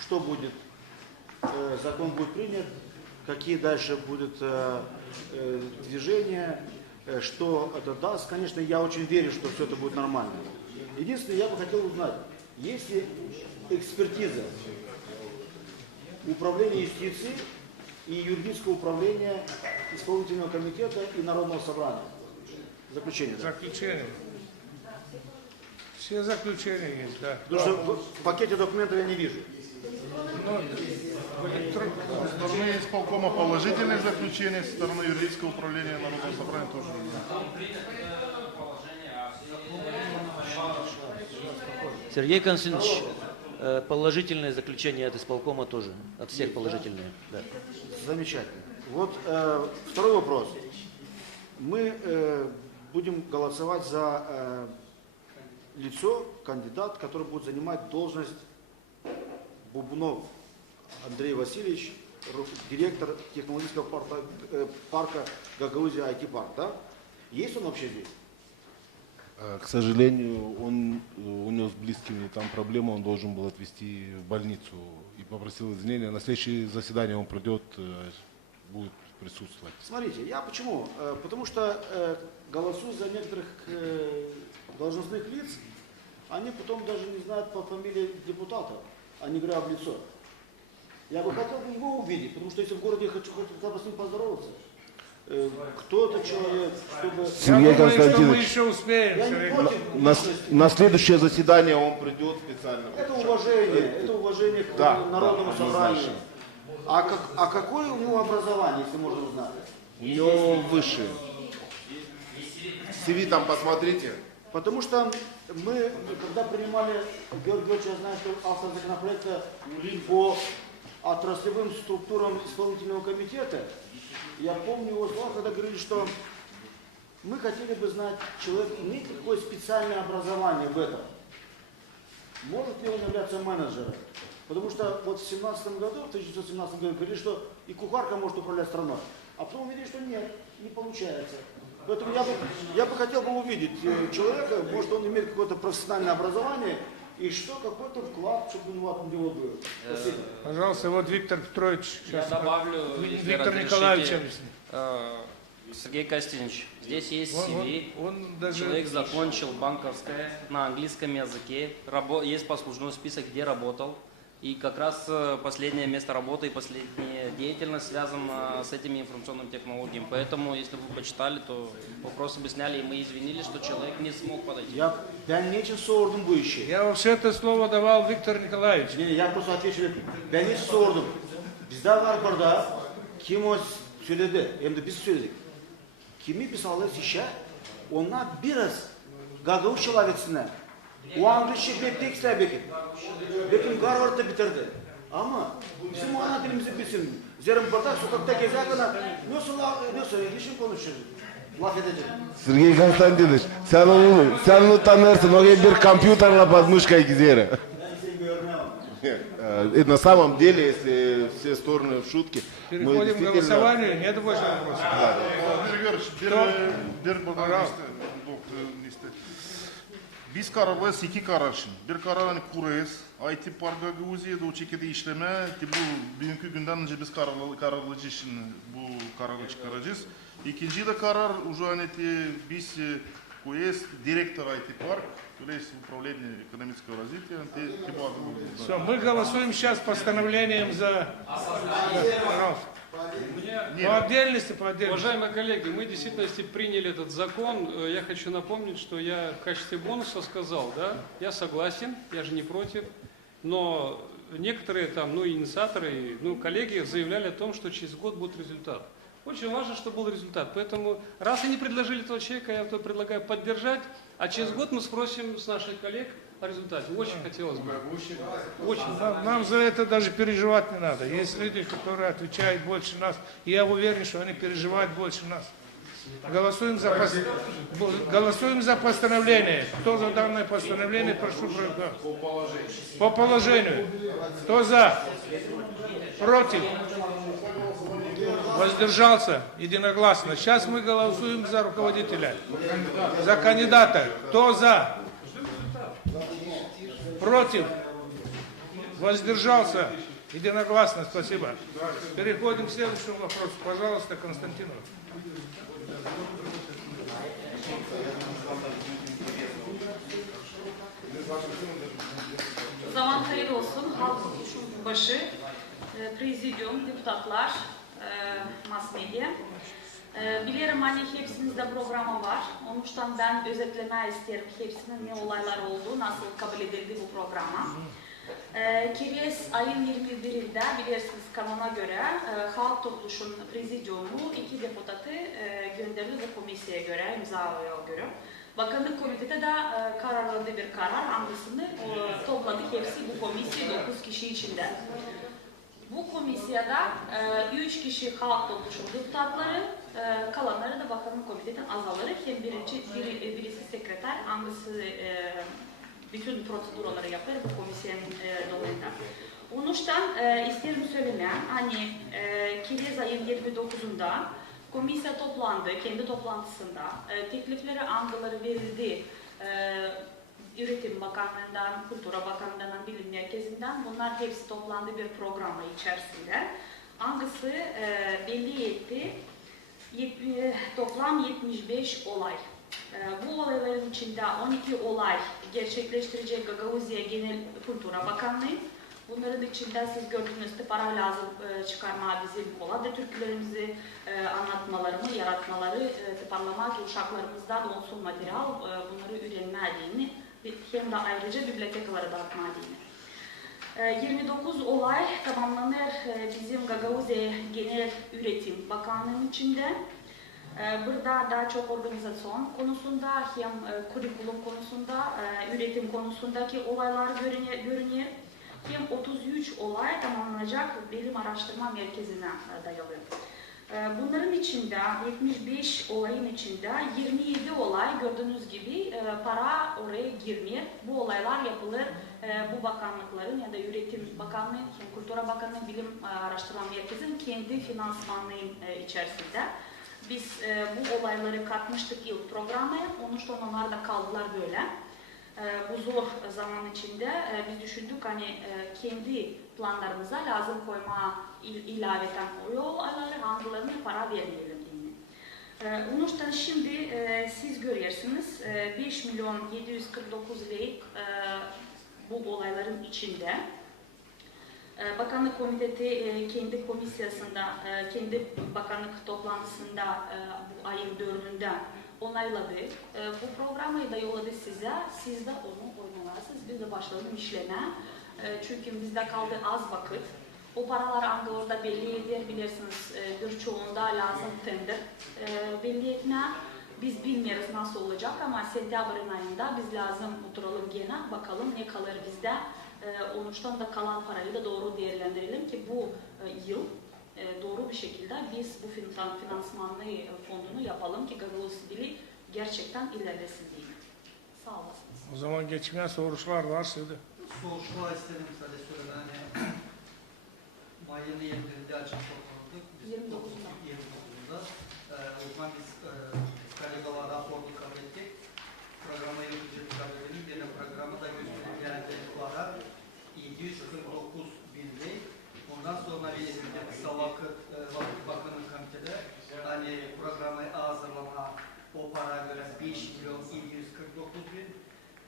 что будет. Закон будет принят, какие дальше будут движения, что это даст. Конечно, я очень верю, что все это будет нормально. Единственное, я бы хотел узнать, есть ли экспертиза управления юстиции и юридического управления исполнительного комитета и Народного собрания. Заключение. Да. Заключение. Все заключения есть, да. Потому что в пакете документов я не вижу. Со стороны исполкома положительные заключения, со стороны юридического управления Народного собрания тоже. Сергей Константинович, положительное заключение от исполкома тоже, от всех положительные. Да. Замечательно. Вот второй вопрос. Мы будем голосовать за лицо, кандидат, который будет занимать должность Бубнов Андрей Васильевич, директор технологического парка Гагаузия IT-парк. Да? Есть он вообще здесь? К сожалению, у него с близкими там проблемы, он должен был отвезти в больницу и попросил извинения. На следующее заседание он придет, будет присутствовать. Смотрите, я почему? Потому что голосую за некоторых должностных лиц, они потом даже не знают по фамилии депутата, а не говоря в лицо. Я бы хотел бы его увидеть, потому что если в городе я хочу хотя бы с ним поздороваться, кто это человек, чтобы... Сергей Константинович, мы еще успеем. На следующее заседание он придет специально. Это уважение к Народному собранию. А какое у него образование, если можно узнать? У него высшее. CV там посмотрите. Потому что мы, когда принимали, Георгий Георгиевич, я знаю, что автор законопроекта по отраслевым структурам исполнительного комитета, я помню его слова, когда говорили, что мы хотели бы знать, человек имеет какое специальное образование в этом. Может ли он являться менеджером? Потому что вот в 1917 году, в 1917 году говорили, что и кухарка может управлять страной. А потом увидели, что нет, не получается. Поэтому я бы хотел бы увидеть человека, может он имеет какое-то профессиональное образование, и что какой-то вклад, чтобы у него был. Спасибо. Пожалуйста, вот Виктор Петрович. Я добавлю, Виктор Николаевич. Сергей Константинович, здесь есть CV, человек закончил банковское на английском языке, есть послужной список, где работал. И как раз последнее место работы и последняя деятельность связана с этими информационными технологиями. Поэтому, если бы вы почитали, то вопросы бы сняли, и мы извинились, что человек не смог подойти. Я вообще это слово давал Виктор Николаевич. Не, я просто отвечу. Ben hiç sordum. Bizde var burada kim o söyledi, hem de biz söyledik. Kimi biz alırız işe, onlar biraz Gagavuz человечine. O İngilizce pek ister belki. Belki Harvard'da bitirdi. Ama bizim o ana dilimizi bilsin. Zerim burada sokakta gezerken nasıl İngilizce konuşuyor. Сергей Константинович, sen onu tanırsın, o bir компьютерla под мышкой где. На самом деле, если все стороны в шутке, мы Переходим к действительно... голосованию. Нет больше вопросов. Biz kararlıyız, iki kararşın. Bir kararın kuruyuz. IT parka Gruziye'de o çekide işleme. Bu bugünkü günden önce biz kararlıcı için bu kararı çıkaracağız. İkinci de karar, biz koyuz direktор IT парк, то есть управление экономического развития. Все, мы голосуем сейчас постановлением за... По отдельности, по отдельности. Уважаемые коллеги, мы в действительности приняли этот закон. Я хочу напомнить, что я в качестве бонуса сказал, да, я согласен, я же не против, но некоторые там, инициаторы, коллеги заявляли о том, что через год будет результат. Очень важно, чтобы был результат. Поэтому, раз они предложили этого человека, я предлагаю поддержать, а через год мы спросим с наших коллег о результате. Очень хотелось бы. Очень. Нам за это даже переживать не надо. Есть люди, которые отвечают больше нас. И я уверен, что они переживают больше нас. Голосуем за постановление. Кто за данное постановление, прошу проголосовать. По положению. Кто за? Против? Воздержался? Единогласно. Сейчас мы голосуем за руководителя. За кандидата. Кто за? Против? Воздержался? Единогласно. Спасибо. Переходим к следующему вопросу. Пожалуйста, Константинов. Zaman hayırlı olsun. Halk Kuruluşu başı, prezidyum, deputatlar, mass medya. Biliyorum hani hepsinizde programı var. Onun için ben özetleme isterim hepsinin ne olaylar olduğu, nasıl kabul edildi bu programa. Kiryes ayın 21'inde bilirsiniz kanuna göre Halk Kuruluşu'nun prezidyumu 2 deputatı gönderildi bu komisyaya göre, imzalaya göre. Bakanlık komitede de kararladığı bir karar, hangisini topladık hepsi bu komisya 9 kişi içinde. Bu komisyada 3 kişi Halk Kuruluşu'nun deputatları, kalanları da bakanlık komiteden azaları. Hem birisi sekreter, hangisi bütün prosedurları yapar bu komisyanın dolayında. Onun için isterim söylemeye, hani Kiryes ayın 29'unda komisya toplandı, kendi toplantısında teklifleri, angaları verildi. Üretim Bakanlığı'ndan, Kültür Bakanlığı'ndan, Bilim Merkezi'nden bunlar hepsi toplandı bir programı içerisinde. Hangisi belli etti, toplam 75 olay. Bu olayların içinde 12 olay gerçekleştirecek Gagavuzya Genel Kültür Bakanlığı. Bunların içinde siz gördüğünüz para lazım çıkarma bizim oladı. Türkülerimizi anlatmalarını, yaratmaları, tıparlamak, uşaklarımızdan olsun materyal, bunları öğrenmediğini hem de ayrıca bibliotekalara dağıtmadığını. 29 olay tamamlanır bizim Gagavuzya Genel Üretim Bakanlığı'nın içinde. Burada daha çok organizasyon konusunda hem kurikulum konusunda, üretim konusundaki olaylar görünüyor. Hem 33 olay tamamlanacak bilim araştırma merkezine dayalı. Bunların içinde 75 olayın içinde 27 olay gördüğünüz gibi para oraya girmiyor. Bu olaylar yapılır bu bakanlıkların ya da Üretim Bakanlığı, hem Kültür Bakanlığı, Bilim Araştırma Merkezi'nin kendi finansmanlığı içerisinde. Biz bu olayları katmıştık ilk programaya, onun için onlar da kaldılar böyle. Bu zor zaman içinde biz düşündük hani kendi planlarımıza lazım koyma ilaveten o olayları, hangilerine para vermeyelim diye. Onun için şimdi siz görüyorsunuz 5 milyon 749 lirayı bu olayların içinde. Bakanlık Komitesi kendi komisyasında, kendi bakanlık toplantısında bu ayın 4'ünde onayladı. Bu programı da yolladı size. Siz de onu oynamarsınız. Biz de başladık işleme. Çünkü bizde kaldı az vakit. O paralar hangi orada belli eder bilirsiniz. Birçoğunda lazım tender belli etme. Biz bilmiyoruz nasıl olacak ama sentyabrın ayında biz lazım oturalım gene bakalım ne kalır bizde. Onuştan da kalan parayı da doğru değerlendirelim ki bu yıl doğru bir şekilde biz bu finansmanlı fondunu yapalım ki Gagavuz dili gerçekten ilerlesin diye. Sağ olasınız. O zaman geçmeyen sorular varsa da. Soruşturma istedim sadece söylemen. Mayın 21'de açık topladık. 29'da. O zaman biz Kaligava raporunu kabul ettik. Programa yürütücü kabul edelim. Yine programı da gösterip geldi olarak 749 bin lira. Ondan sonra bir kısa vakit Bakanı komitede hani programı hazırlama o para göre 5.749.000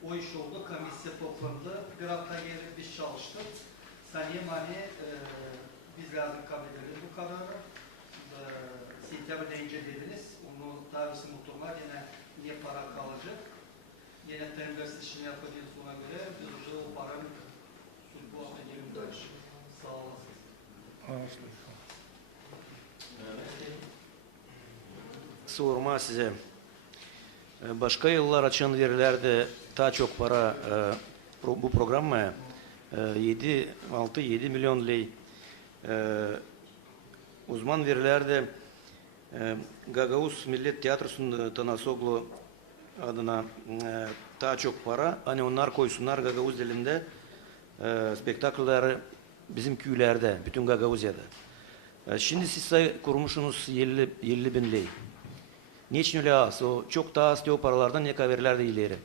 o iş oldu. Komisya toplandı. Bir hafta gelip biz çalıştık. Saniye mani biz lazım kabul edelim bu kararı. Sentyabr'da incelediniz. Onu tarihsi muhtemel yine niye para kalacak. Yine tembersi işini yapacağız ona göre biz o paranın bu hafta gelin sağ olasınız. Sorma size. Başka yıllar açan verilerde daha çok para bu programmaya 6-7 milyon lei. Uzman verilerde Gagavuz Millet Tiyatrosu'nun Tanasoglu adına daha çok para. Hani onlar koysunlar Gagavuz dilinde spektakülleri bizim köylerde, bütün Gagavuzya'da. Şimdi siz kurmuşsunuz 50 bin lei. Niçin öyle az? O çok daha az o paralardan ne kadar verirler de ileri.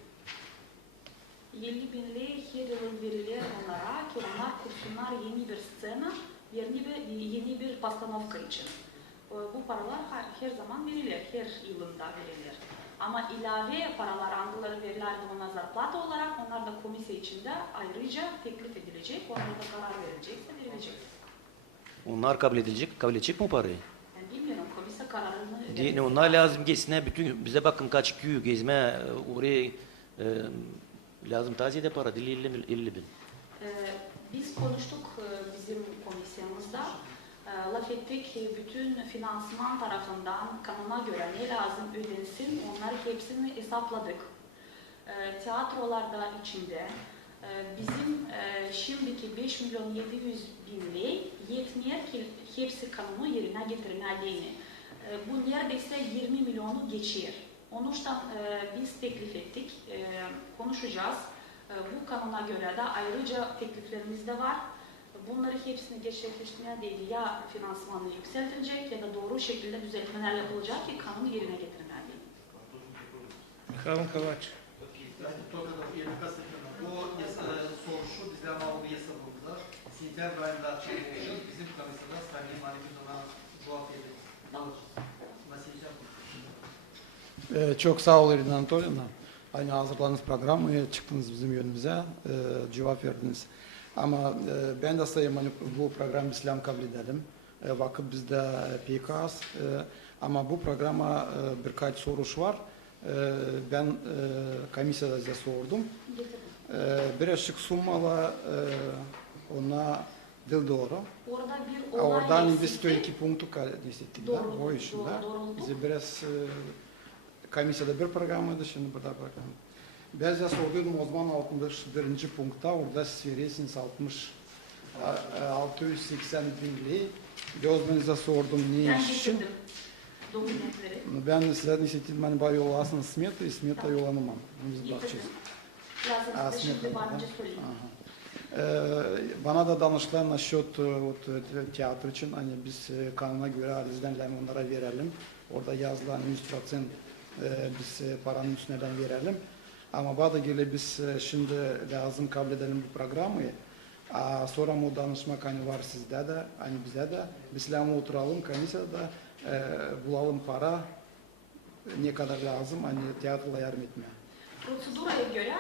50 bin lira her yıl verilir onlara ki onlar kursunlar yeni bir scena, yeni bir postanovka için. Bu paralar her zaman verilir, her yılında verilir. Ama ilave paralar, andıları verirler buna zarplata olarak onlar da komisya içinde ayrıca teklif edilecek, onlar da karar verilecekse verilecek. Onlar kabul edecek mi parayı? Yani bilmiyorum, komisya kararını... Değil, onlar lazım geçsine bütün, bize bakın kaç köy gezme, oraya lazım taziyede para değil 50 bin. Biz konuştuk bizim komisyamızda. Laf ettik ki bütün finansman tarafından kanuna göre ne lazım ödensin onları hepsini hesapladık. Tiyatrolarda içinde bizim şimdiki 5.700.000 lira yetmiyor ki hepsi kanunu yerine getirmeliğini. Bu neredeyse 20 milyonu geçiyor. Onun için biz teklif ettik, konuşacağız. Bu kanuna göre de ayrıca tekliflerimiz de var. Bunları hepsini gerçekleştirmeye değil ya finansmanı yükseltilecek ya da doğru şekilde düzeltmeler yapılacak ki kanun yerine getirilmeli. Mihhail Kalaç. Bu soruşu bizden aldığı yasabımızda Sentябr ayında açılmışız. Bizim komisyada Sayın Malik'in ona cevap verir. Çok sağ ol Irina Anatolyevna. Aynı hazırladığınız programı çıktınız bizim yönümüze, cevap verdiniz. Ama ben de sayayım hani bu programı İslam kabul edelim. Vakıf bizde pek az. Ama bu programa birkaç soruş var. Ben komisyada size sordum. Birazcık summalı ona dil doğru. Orada bir olay Oradan eksikti. biz 102 punktu hissettik. Doğru, O işinde. doğru. Bize biraz komisyada bir programıydı, şimdi burada program. Ben size sordum o zaman 61. punktta, orada siz verirsiniz 680 bin lira. Bir o zaman size sordum ne iş için. Dokumentleri. Ben size istedim, hani bana yollasınız smeta, smeta yollanamam. Biz bakacağız. Lazım size şimdi varınca söyleyeyim. Bana da danıştılar насчет tiyatro için, hani biz kanuna göre alizdenler onlara verelim. Orada yazılan 100% biz paranın üstünden verelim. Ama bana göre biz şimdi lazım kabul edelim bu programı. Sonra o danışmak hani var sizde de, hani bize de. Biz oturalım komisyada bulalım para ne kadar lazım hani tiyatroya yardım etmeye. Proseduraya göre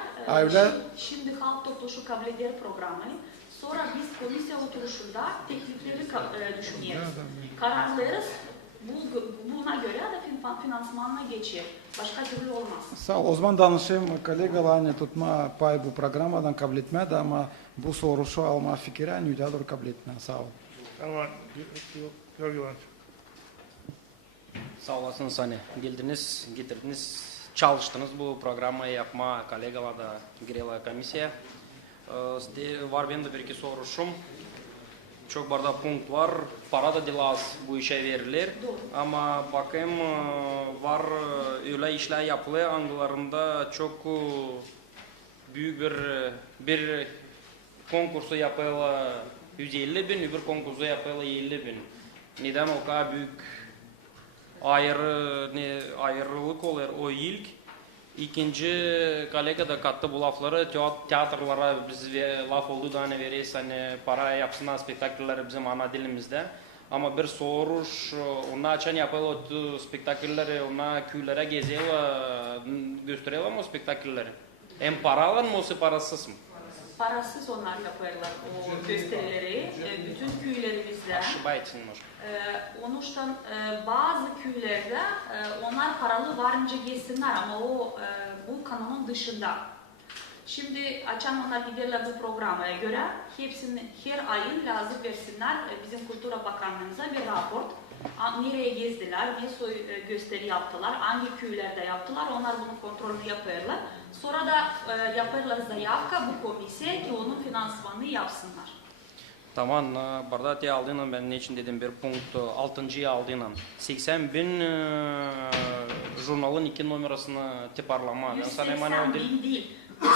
şimdi halk topluluğu kabul eder programı. Sonra biz komisya oturuşunda teklifleri düşünüyoruz. Kararlarız. Buna göre de finansmanına geçer. Başka türlü olmaz. Sağ ol. O zaman danışayım kolegalar hani tutma pay bu programadan kabul etmedi ama bu soruşu alma fikri hani tiyatro kabul etme. Sağ ol. Tamam. Yok. Sağ olasınız hani geldiniz, getirdiniz, çalıştınız bu programı yapma kolegalar da girela komisya. Var benim de bir iki soruşum. çok barda punkt var. Para da değil az bu işe verilir. Doğru. Ama bakayım var öyle işler yapılıyor. Anglarında çok büyük bir konkursu yapıyorlar 150 bin, öbür konkursu yapıyorlar 50 bin. Neden o kadar büyük ayrılık olur o ilk. İkinci kolega da kattı bu lafları, tiyatrolara biz laf oldu da hani vereyiz, hani para yapsınlar spektakülleri bizim ana dilimizde. Ama bir soruş, ona açan yapıyorlar o spektakülleri, ona köylere geziyorlar, gösteriyorlar mı o spektakülleri? Hem paralı mı yoksa parasız mı? Parasız onlar yaparlar o gösterileri. Bütün köylerimizde. Onuştan bazı köylerde onlar paralı varınca gelsinler ama o bu kanunun dışında. Şimdi açan onlar giderler bu programa göre hepsini her ayın lazım versinler bizim Kültür Bakanlığımıza bir rapor. Nereye gezdiler, ne gösteri yaptılar, hangi köylerde yaptılar, onlar bunun kontrolünü yaparlar. Sonra da yaparlar zayavka bu komisye ki onun finansmanını yapsınlar. Tamam, burada te aldığın ben ne için dedim bir punkt 6. aldığın 80 bin jurnalın 2 numarasını teparlama. 180 bin değil.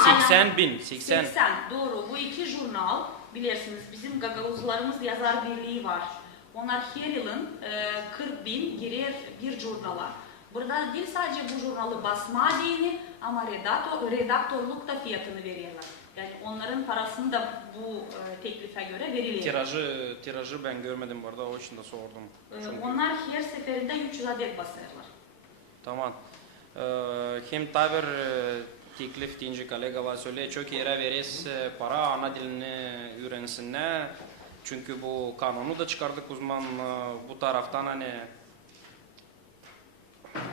80 bin. 80. Doğru. Bu 2 jurnal bilirsiniz bizim Gagavuzlarımız yazar birliği var. Onlar her yılın 40 bin girer bir jurnala. Burada değil sadece bu jurnalı basma dini ama redaktörlük da fiyatını veriyorlar. Yani onların parasını da bu teklife göre veriliyor. Tirajı ben görmedim burada, o için de sordum. Çünkü... Onlar her seferinde 300 adet basarlar. Tamam. Hem tabir teklif deyince kolegalar söylüyor, çok yere veririz para ana dilini öğrensinler. Çünkü bu kanunu da çıkardık uzman bu taraftan hani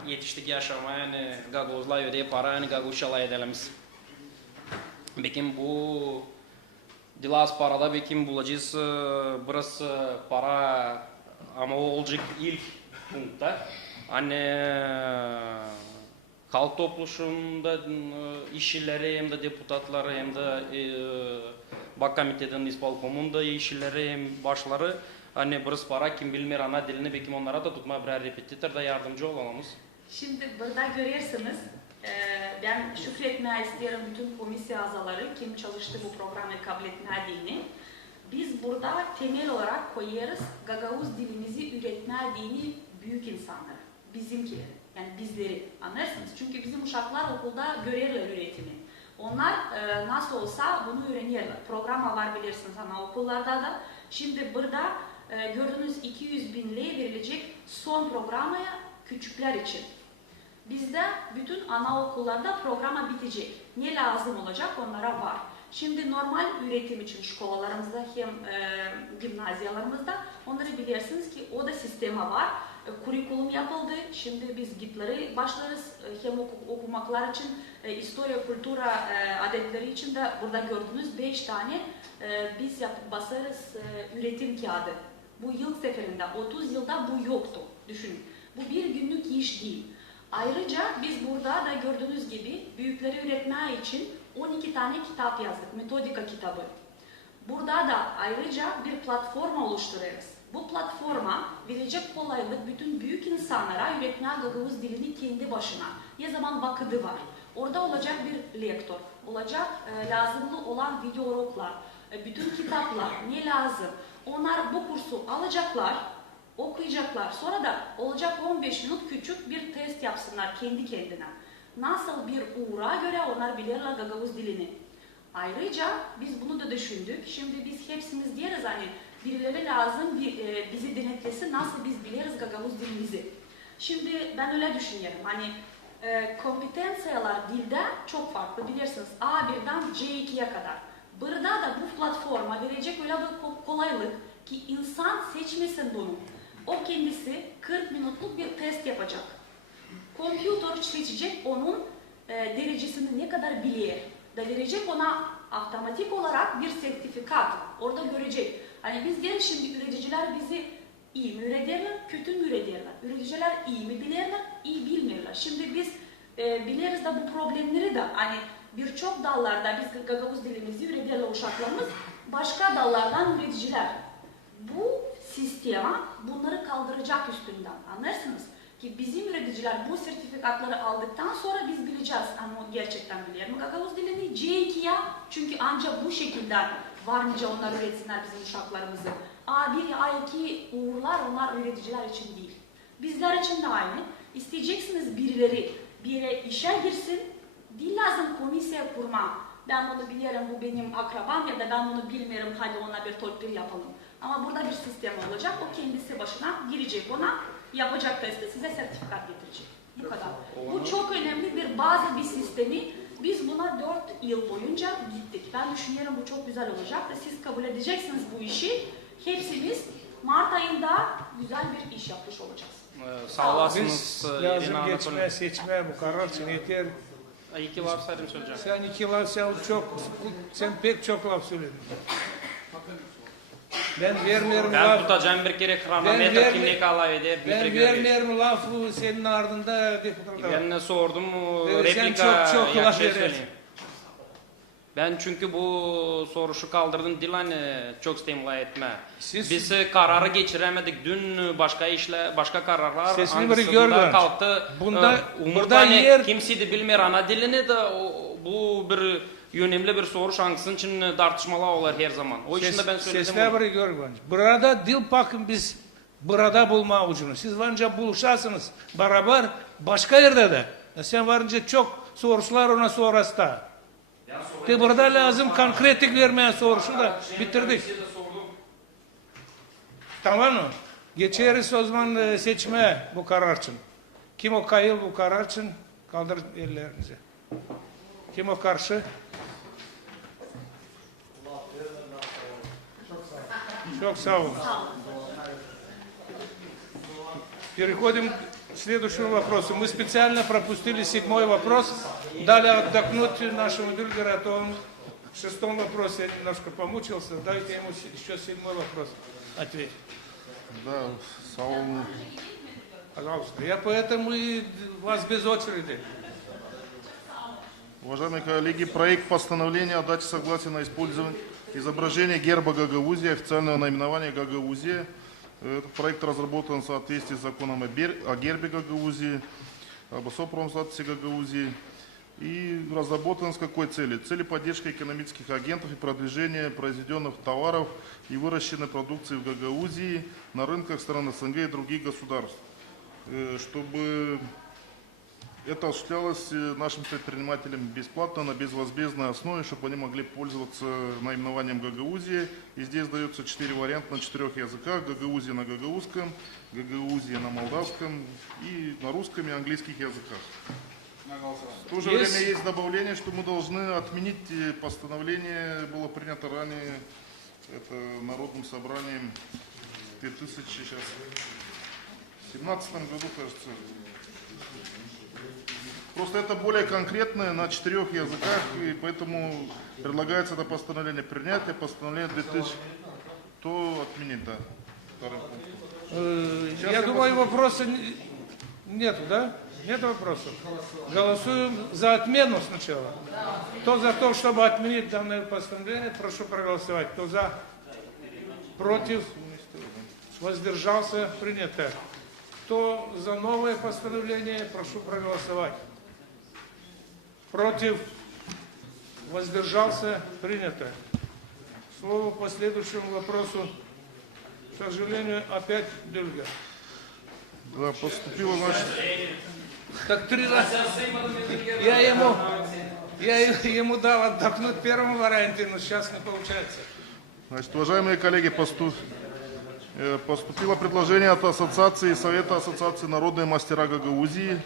yetiştik yaşamaya hani Gagavuzlar ödeyip para hani Gagavuzçalar edelemez. Bekim bu dilas parada bekim bulacağız biraz para ama o olacak ilk punktta. Hani halk topluluğunda işçileri hem de deputatları hem de Bak Komitetin İspalkomunda işçileri hem başları hani biraz para kim bilmiyor ana dilini bekim onlara da tutma birer repetitor da yardımcı olalımız. Şimdi burada görüyorsunuz ben şükretmeye isterim bütün komisya azaları kim çalıştı bu programı kabul etmediğini. Biz burada temel olarak koyarız Gagavuz dilimizi üretmediğini büyük insanlara, bizimkileri, yani bizleri anlarsınız. Çünkü bizim uşaklar okulda görürler üretimi. Onlar nasıl olsa bunu öğreniyorlar. Programa var bilirsiniz ama okullarda da. Şimdi burada gördüğünüz 200 bin liraya verilecek son programaya küçükler için. Bizde bütün anaokullarda programa bitecek. Ne lazım olacak onlara var. Şimdi normal üretim için şkolalarımızda hem gimnaziyalarımızda onları bilirsiniz ki o da sisteme var. Kurikulum yapıldı. Şimdi biz gitleri başlarız. Hem okumaklar için, historia, kultura adetleri için de burada gördüğünüz 5 tane biz basarız üretim kağıdı. Bu yıl seferinde 30 yılda bu yoktu. Düşünün. Bu bir günlük iş değil. Ayrıca biz burada da gördüğünüz gibi büyükleri üretmeye için 12 tane kitap yazdık. Metodika kitabı. Burada da ayrıca bir platform oluşturuyoruz. Bu platforma verecek kolaylık bütün büyük insanlara üretmeye Gagavuz dilini kendi başına. Ne zaman vakıdı var. Orada olacak bir lektör, olacak lazımlı olan videouroklar, bütün kitaplar ne lazım. Onlar bu kursu alacaklar, okuyacaklar. Sonra da olacak 15 minut küçük bir test yapsınlar kendi kendine. Nasıl bir uğra göre onlar bilirler Gagavuz dilini. Ayrıca biz bunu da düşündük. Şimdi biz hepsimiz diyeriz hani birileri lazım bizi denetlesin nasıl biz biliriz Gagavuz dilimizi. Şimdi ben öyle düşünüyorum. Hani kompetansiyalar dilde çok farklı bilirsiniz. A1'den C2'ye kadar. Burada da bu platforma verecek öyle bir kolaylık ki insan seçmesin bunu. O kendisi 40 minutluk bir test yapacak. Kompüter seçecek onun derecesini ne kadar biliyor. Da verecek ona otomatik olarak bir sertifikat. Orada görecek. Hani biz diyelim şimdi üreticiler bizi iyi mi ürederler, kötü mü ürederler? Üreticiler iyi mi bilirler, iyi bilmirler. Şimdi biz biliriz de bu problemleri de hani birçok dallarda biz Gagavuz dilimizi ürederler uşaklarımız. Başka dallardan üreticiler. Bu sistema bunları kaldıracak üstünden. Anlarsınız ki bizim üreticiler bu sertifikatları aldıktan sonra biz bileceğiz ama gerçekten biliyor mu Gagavuz dilini C2'ye, çünkü ancak bu şekilde varınca onlar üretsinler bizim uşaklarımızı. A1, A2 uğurlar onlar üreticiler için değil. Bizler için de aynı. İsteyeceksiniz birileri bir yere işe girsin, değil lazım komisya kurma. Ben bunu biliyorum, bu benim akrabam ya da ben bunu bilmiyorum, hadi ona bir torpil yapalım. Ama burada bir sistem olacak, o kendisi başına girecek ona, yapacak testi, size sertifikat getirecek. Bu kadar. Bu çok önemli bir bazı bir sistemi. Biz buna 4 yıl boyunca gittik. Ben düşünüyorum bu çok güzel olacak ve siz kabul edeceksiniz bu işi. Hepsimiz Mart ayında güzel bir iş yapmış olacağız. Sağ olasınız. Biz lazım geçmeye, seçmeye bu karar için yeter. 2 laf söyleyeceğim. Sen 2 laf, sen pek çok laf söyledin. Ben vermiyorum Ben laf. tutacağım bir kere kronometre kimlik alaydı. Ben vermiyorum lafı senin ardında deputatlar. Ben ne sordum Replika çok laf söyleyeyim. Ben çünkü bu soruşu kaldırdım Dilan çok stimüle etme. Biz kararı geçiremedik. Dün başka kararlar Ankara'da kalktı. Burada yer kimse de bilmiyor ana dilini de bu bir önemli bir soruş hangisinin için tartışmalar olur her zaman. O için de ben söyledim. Sesler bir görgün. Burada dil bakın biz burada bulma ucunu. Siz varınca buluşarsınız beraber başka yerde de. Sen varınca çok sorular ona sonrası da. Burada lazım konkretlik vermeyen soruşu da bitirdik. Tamam mı? Geçeriz o zaman seçmeye bu karar için. Kim o kayıl bu karar için? Kaldır ellerinizi. Kim o karşı? Çok sağ olun. Переходим к следующему вопросу. Мы специально пропустили 7-й вопрос, дали отдохнуть нашему бюльгеру, а то он в 6-м вопросе немножко помучился. Дайте ему еще 7-й вопрос ответить. Да, Саул. Пожалуйста. Я поэтому и вас без очереди. Уважаемые коллеги, проект постановления о дате согласия на использование изображения герба Гагаузии, официального наименования Гагаузия. Этот проект разработан в соответствии с законом о гербе Гагаузии, об особом статусе Гагаузии. И разработан с какой целью? Целью поддержки экономических агентов и продвижения произведенных товаров и выращенной продукции в Гагаузии на рынках стран СНГ и других государств. Чтобы это осуществлялось нашим предпринимателям бесплатно, на безвозмездной основе, чтобы они могли пользоваться наименованием Гагаузия. И здесь дается 4 варианта на 4 языках. Гагаузия на гагаузском, Гагаузия на молдавском и на русском и английских языках. В то же время есть добавление, что мы должны отменить постановление, было принято ранее это Народным собранием в 2017 году, кажется. Просто это более конкретное на 4 языках, и поэтому предлагается это постановление принять, а постановление 2000, то отменить, да. Я думаю, вопроса нету, да? Нет вопросов. Голосуем за отмену сначала. Кто за то, чтобы отменить данное постановление, прошу проголосовать. Кто за? Против? Воздержался? Принято. Кто за новое постановление, прошу проголосовать. Против? Воздержался? Принято. Слово по следующему вопросу. К сожалению, опять Дюльга. Да, поступило, значит... Так 3 раза. Я ему дал отдохнуть в первом варианте, но сейчас не получается. Значит, уважаемые коллеги, поступило предложение от Ассоциации Совета Ассоциации Народные Мастера Гагаузии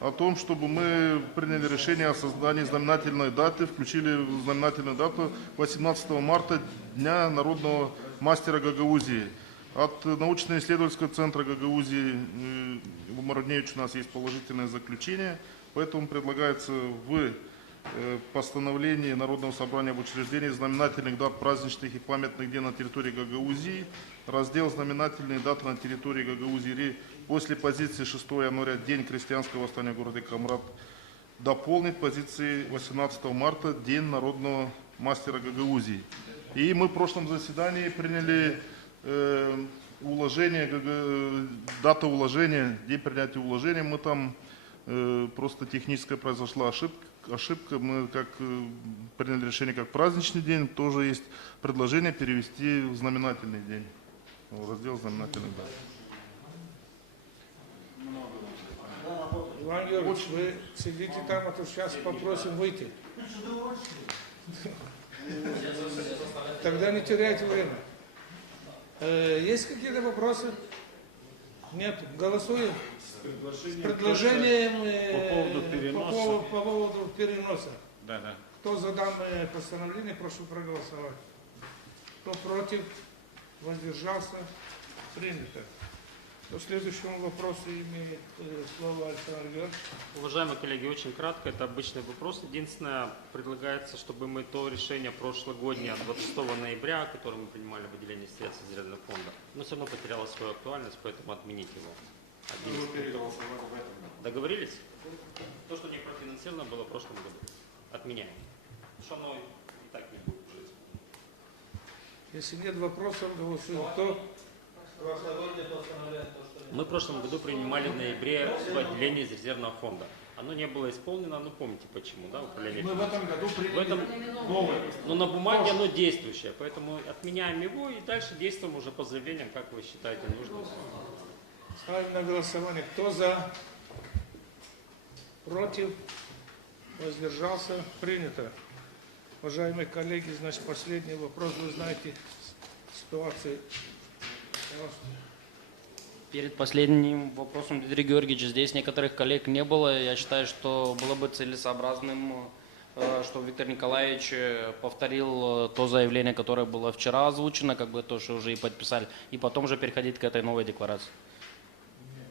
о том, чтобы мы приняли решение о создании знаменательной даты, включили в знаменательную дату 18 марта, Дня Народного Мастера Гагаузии. От научно-исследовательского центра Гагаузии в Мародневич у нас есть положительное заключение, поэтому предлагается в постановлении Народного собрания об учреждении знаменательных дат праздничных и памятных дней на территории Гагаузии, раздел «Знаменательные даты на территории Гагаузии» после позиции 6 января День крестьянского восстания в городе Камрат дополнить позиции 18 марта День Народного Мастера Гагаузии. И мы в прошлом заседании приняли уложение, дата уложения, день принятия уложения, мы там просто техническая произошла ошибка. Мы как приняли решение как праздничный день, тоже есть предложение перевести в знаменательный день, в раздел знаменательных дат. Иван Георгиевич, вы сидите там, а то сейчас попросим выйти. Тогда не теряйте время. Есть какие-то вопросы? Нет. Голосуем. С предложением по поводу переноса. Да. Кто за данное постановление, прошу проголосовать. Кто против, воздержался, принято. По следующему вопросу имеет слово Александр Георгиевич. Уважаемые коллеги, очень кратко, это обычный вопрос. Единственное, предлагается, чтобы мы то решение прошлогоднее, 26 ноября, которое мы принимали выделение средств из резервного фонда, но все равно потеряло свою актуальность, поэтому отменить его. Договорились? То, что не профинансировано было в прошлом году. Отменяем. Что оно и так не будет жить. Если нет вопросов, голосуем. Кто? Мы в прошлом году принимали в ноябре выделение из резервного фонда. Оно не было исполнено, ну помните почему, да, управление. Мы в этом году приняли новое. Но на бумаге оно действующее, поэтому отменяем его и дальше действуем уже по заявлениям, как вы считаете нужным. Ставим на голосование. Кто за? Против? Воздержался? Принято. Уважаемые коллеги, значит, последний вопрос. Вы знаете ситуацию. Перед последним вопросом, Дмитрий Георгиевич, здесь некоторых коллег не было. Я считаю, что было бы целесообразным, что Виктор Николаевич повторил то заявление, которое было вчера озвучено, как бы то, что уже и подписали, и потом же переходить к этой новой декларации.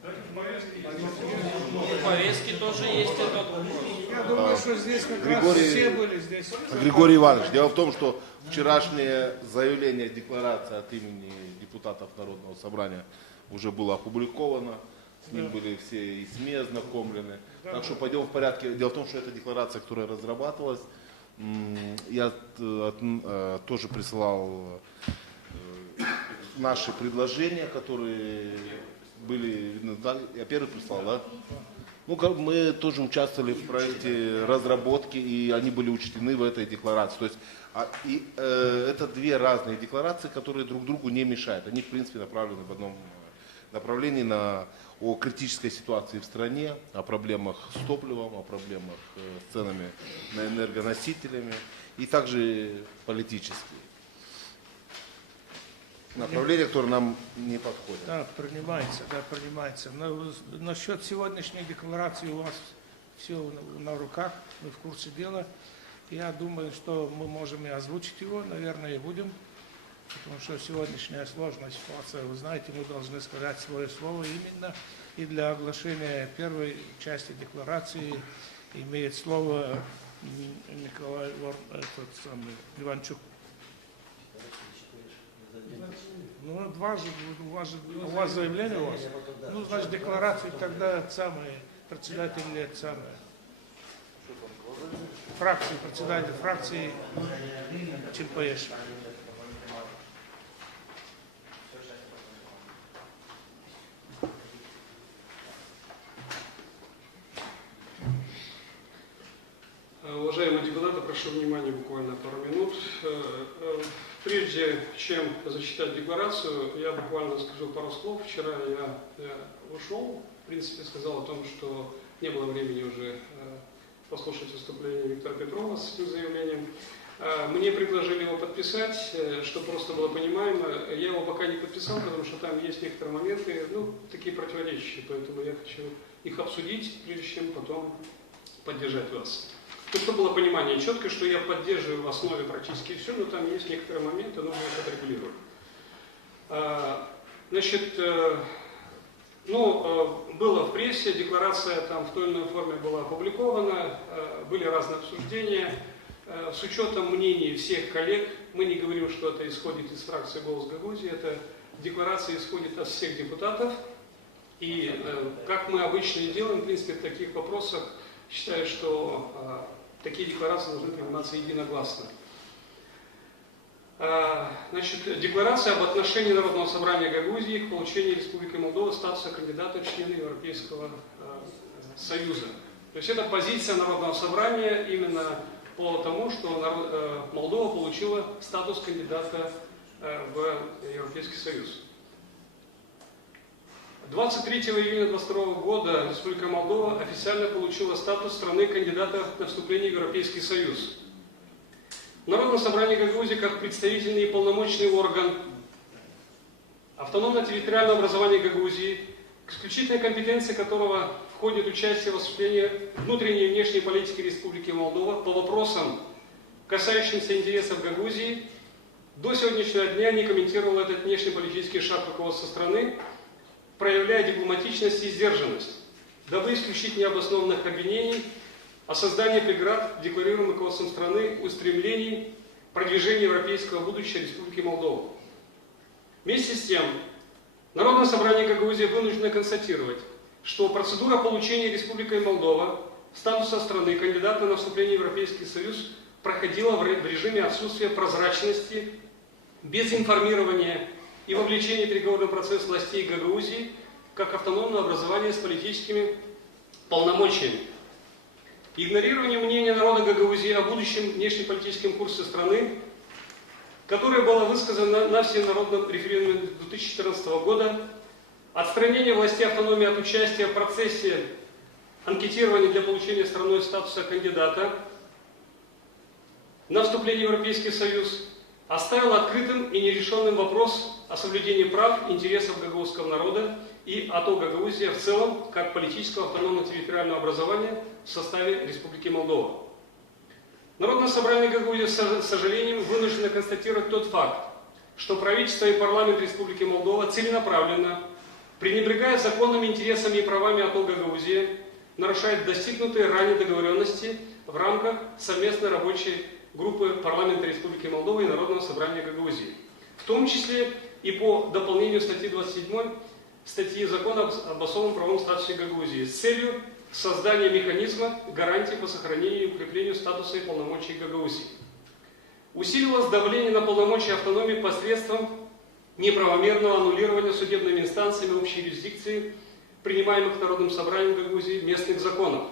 В повестке тоже есть этот вопрос. Я думаю, что здесь как раз все были здесь. Григорий Иванович, дело в том, что вчерашнее заявление, декларация от имени депутатов Народного собрания уже было опубликовано, с ним были все и СМИ ознакомлены. Так что пойдем в порядке. Дело в том, что эта декларация, которая разрабатывалась, я тоже присылал наши предложения, которые были, я первый прислал, да? Ну, мы тоже участвовали в проекте разработки, и они были учтены в этой декларации. То есть это две разные декларации, которые друг другу не мешают. Они, в принципе, направлены в одном направлении о критической ситуации в стране, о проблемах с топливом, о проблемах с ценами на энергоносителями и также политические. Направление, которое нам не подходит. Да, принимается. Но насчет сегодняшней декларации у вас все на руках, мы в курсе дела. Я думаю, что мы можем и озвучить его, наверное, и будем. Потому что сегодняшняя сложная ситуация, вы знаете, мы должны сказать свое слово именно. И для оглашения первой части декларации имеет слово Николай Иванчук. Ну, у вас заявление у вас. Ну, значит, декларацию тогда председатель фракции, председатель фракции ЧПС. Уважаемые депутаты, прошу внимания буквально пару минут. Прежде чем зачитать декларацию, я буквально скажу пару слов. Вчера я ушел, в принципе, сказал о том, что не было времени уже послушать выступление Виктора Петрова с этим заявлением. Мне предложили его подписать, чтобы просто было понимаемо. Я его пока не подписал, потому что там есть некоторые моменты, такие противоречащие, поэтому я хочу их обсудить, прежде чем потом поддержать вас. Чтобы было понимание четко, что я поддерживаю в основе практически все, но там есть некоторые моменты, нужно их отрегулировать. Значит, было в прессе, декларация там в той или иной форме была опубликована, были разные обсуждения. С учетом мнений всех коллег, мы не говорим, что это исходит из фракции «Голос Гагаузии», эта декларация исходит от всех депутатов. И как мы обычно и делаем, в принципе, в таких вопросах, считаю, что такие декларации должны приниматься единогласно. Значит, декларация об отношении Народного собрания Гагаузии к получению Республики Молдова статуса кандидата в члены Европейского Союза. То есть это позиция Народного собрания именно по тому, что Молдова получила статус кандидата в Европейский Союз. 23 июня 2022 года Республика Молдова официально получила статус страны-кандидата на вступление в Европейский Союз. Народное собрание Гагаузии как представительный и полномочный орган автономно-территориального образования Гагаузии, к исключительной компетенции которого входит участие в осуществлении внутренней и внешней политики Республики Молдова по вопросам, касающимся интересов Гагаузии, до сегодняшнего дня не комментировал этот внешнеполитический шаг руководства страны, проявляя дипломатичность и сдержанность, дабы исключить необоснованных обвинений о создании преград, декларируемых руководством страны, устремлений продвижения европейского будущего Республики Молдова. Вместе с тем, Народное собрание Гагаузии вынуждено констатировать, что процедура получения Республикой Молдова статуса страны кандидата на вступление в Европейский Союз проходила в режиме отсутствия прозрачности, без информирования и вовлечения в переговорный процесс властей Гагаузии как автономного образования с политическими полномочиями. Игнорирование мнения народа Гагаузии о будущем внешнеполитическом курсе страны, которое было высказано на всенародном референдуме 2014 года, отстранение властей автономии от участия в процессе анкетирования для получения страной статуса кандидата на вступление в Европейский Союз, оставил открытым и нерешенным вопрос о соблюдении прав и интересов гагаузского народа и АТО Гагаузия в целом, как политического автономно-территориального образования в составе Республики Молдова. Народное собрание Гагаузии, с сожалением, вынуждено констатировать тот факт, что правительство и парламент Республики Молдова целенаправленно, пренебрегая законными интересами и правами АТО Гагаузия, нарушает достигнутые ранее договоренности в рамках совместной рабочей группы парламента Республики Молдова и Народного собрания Гагаузии, в том числе и по дополнению статьи 27 статьи закона об особом правовом статусе Гагаузии с целью создания механизма гарантий по сохранению и укреплению статуса и полномочий Гагаузии. Усилилось давление на полномочия автономии посредством неправомерного аннулирования судебными инстанциями общей юрисдикции, принимаемых Народным собранием Гагаузии, местных законов.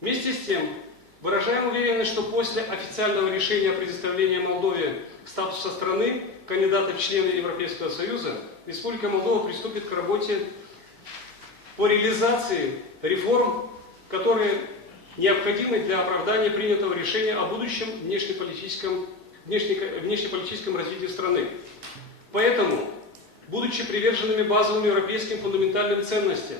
Вместе с тем, выражаем уверенность, что после официального решения о предоставлении Молдове статуса страны, кандидата в члены Европейского Союза, Республика Молдова приступит к работе по реализации реформ, которые необходимы для оправдания принятого решения о будущем внешнеполитическом развитии страны. Поэтому, будучи приверженными базовым европейским фундаментальным ценностям,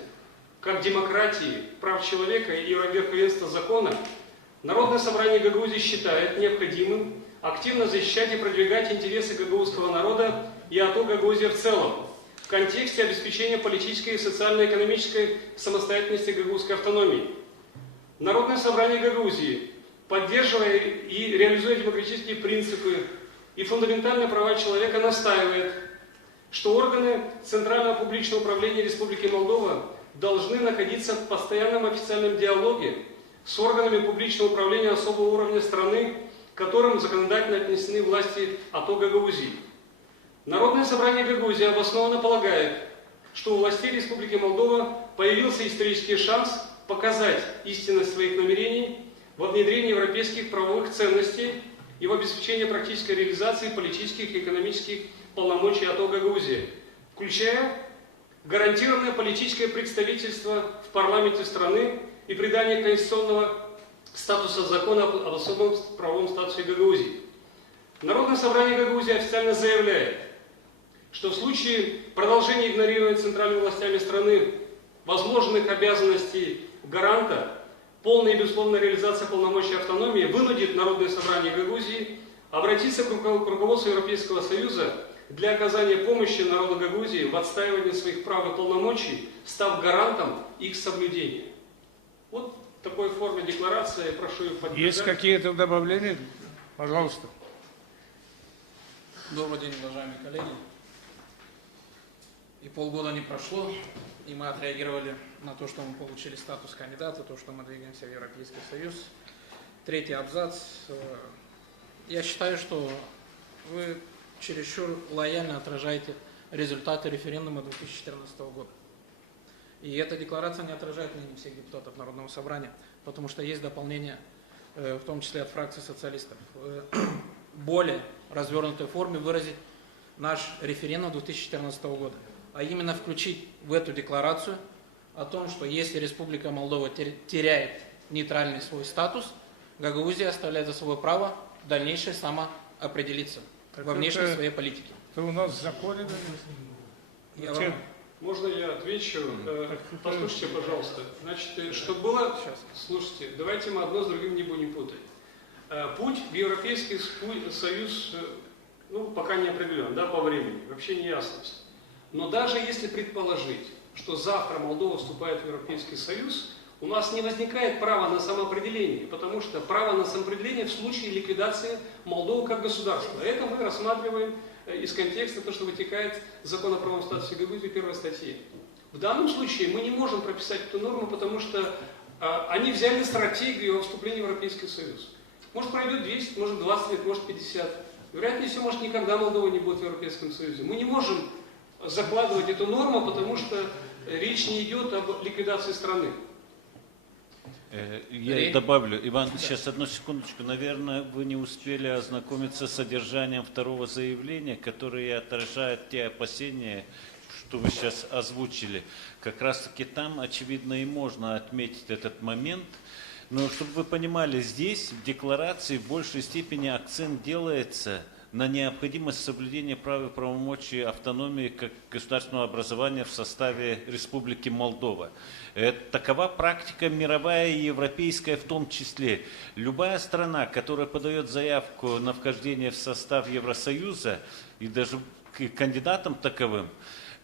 как демократии, прав человека и верховенства закона, Народное собрание Гагаузии считает необходимым активно защищать и продвигать интересы гагаузского народа и АТО Гагаузия в целом в контексте обеспечения политической и социально-экономической самостоятельности гагаузской автономии. Народное собрание Гагаузии, поддерживая и реализуя демократические принципы и фундаментальные права человека, настаивает, что органы Центрального публичного управления Республики Молдова должны находиться в постоянном официальном диалоге с органами публичного управления особого уровня страны, к которым законодательно отнесены власти АТО Гагаузии. Народное собрание Гагаузии обоснованно полагает, что у властей Республики Молдова появился исторический шанс показать истинность своих намерений во внедрении европейских правовых ценностей и в обеспечении практической реализации политических и экономических полномочий АТО Гагаузии, включая гарантированное политическое представительство в парламенте страны и придание конституционного статуса закона об особом правовом статусе Гагаузии. Народное собрание Гагаузии официально заявляет, что в случае продолжения игнорирования центральными властями страны возможных обязанностей гаранта, полная и безусловная реализация полномочий автономии вынудит Народное собрание Гагаузии обратиться к руководству Европейского Союза для оказания помощи народу Гагаузии в отстаивании своих прав и полномочий, став гарантом их соблюдения. Вот в такой форме декларации, прошу их поддержать. Есть какие-то добавления? Пожалуйста. Добрый день, уважаемые коллеги. И полгода не прошло, и мы отреагировали на то, что мы получили статус кандидата, то, что мы двигаемся в Европейский Союз. Третий абзац. Я считаю, что вы чересчур лояльно отражаете результаты референдума 2014 года. И эта декларация не отражает мнение всех депутатов Народного собрания, потому что есть дополнение, в том числе от фракции социалистов, в более развернутой форме выразить наш референдум 2014 года, а именно включить в эту декларацию о том, что если Республика Молдова теряет нейтральный свой статус, Гагаузия оставляет за собой право в дальнейшее самоопределиться во внешней своей политике. Это у нас в законе. Можно я отвечу? Послушайте, пожалуйста. Значит, что было... Слушайте, давайте мы одно с другим не будем путать. Путь в Европейский Союз, ну, пока не определен, да, по времени, вообще не ясность. Но даже если предположить, что завтра Молдова вступает в Европейский Союз, у нас не возникает права на самоопределение, потому что право на самоопределение в случае ликвидации Молдовы как государства. Это мы рассматриваем из контекста то, что вытекает из закона о правовом статусе Гагаузии, первой статьи. В данном случае мы не можем прописать эту норму, потому что они взяли стратегию о вступлении в Европейский Союз. Может пройдет 10, может 20 лет, может 50. Вероятнее всего, может никогда Молдова не будет в Европейском Союзе. Мы не можем закладывать эту норму, потому что речь не идет об ликвидации страны. Я добавлю, Иван, сейчас одну секундочку. Наверное, вы не успели ознакомиться с содержанием второго заявления, которое отражает те опасения, что вы сейчас озвучили. Как раз таки там, очевидно, и можно отметить этот момент. Но чтобы вы понимали, здесь в декларации в большей степени акцент делается на необходимость соблюдения прав и правомочий автономии как государственного образования в составе Республики Молдова. Такова практика мировая и европейская в том числе. Любая страна, которая подает заявку на вхождение в состав Евросоюза и даже к кандидатам таковым,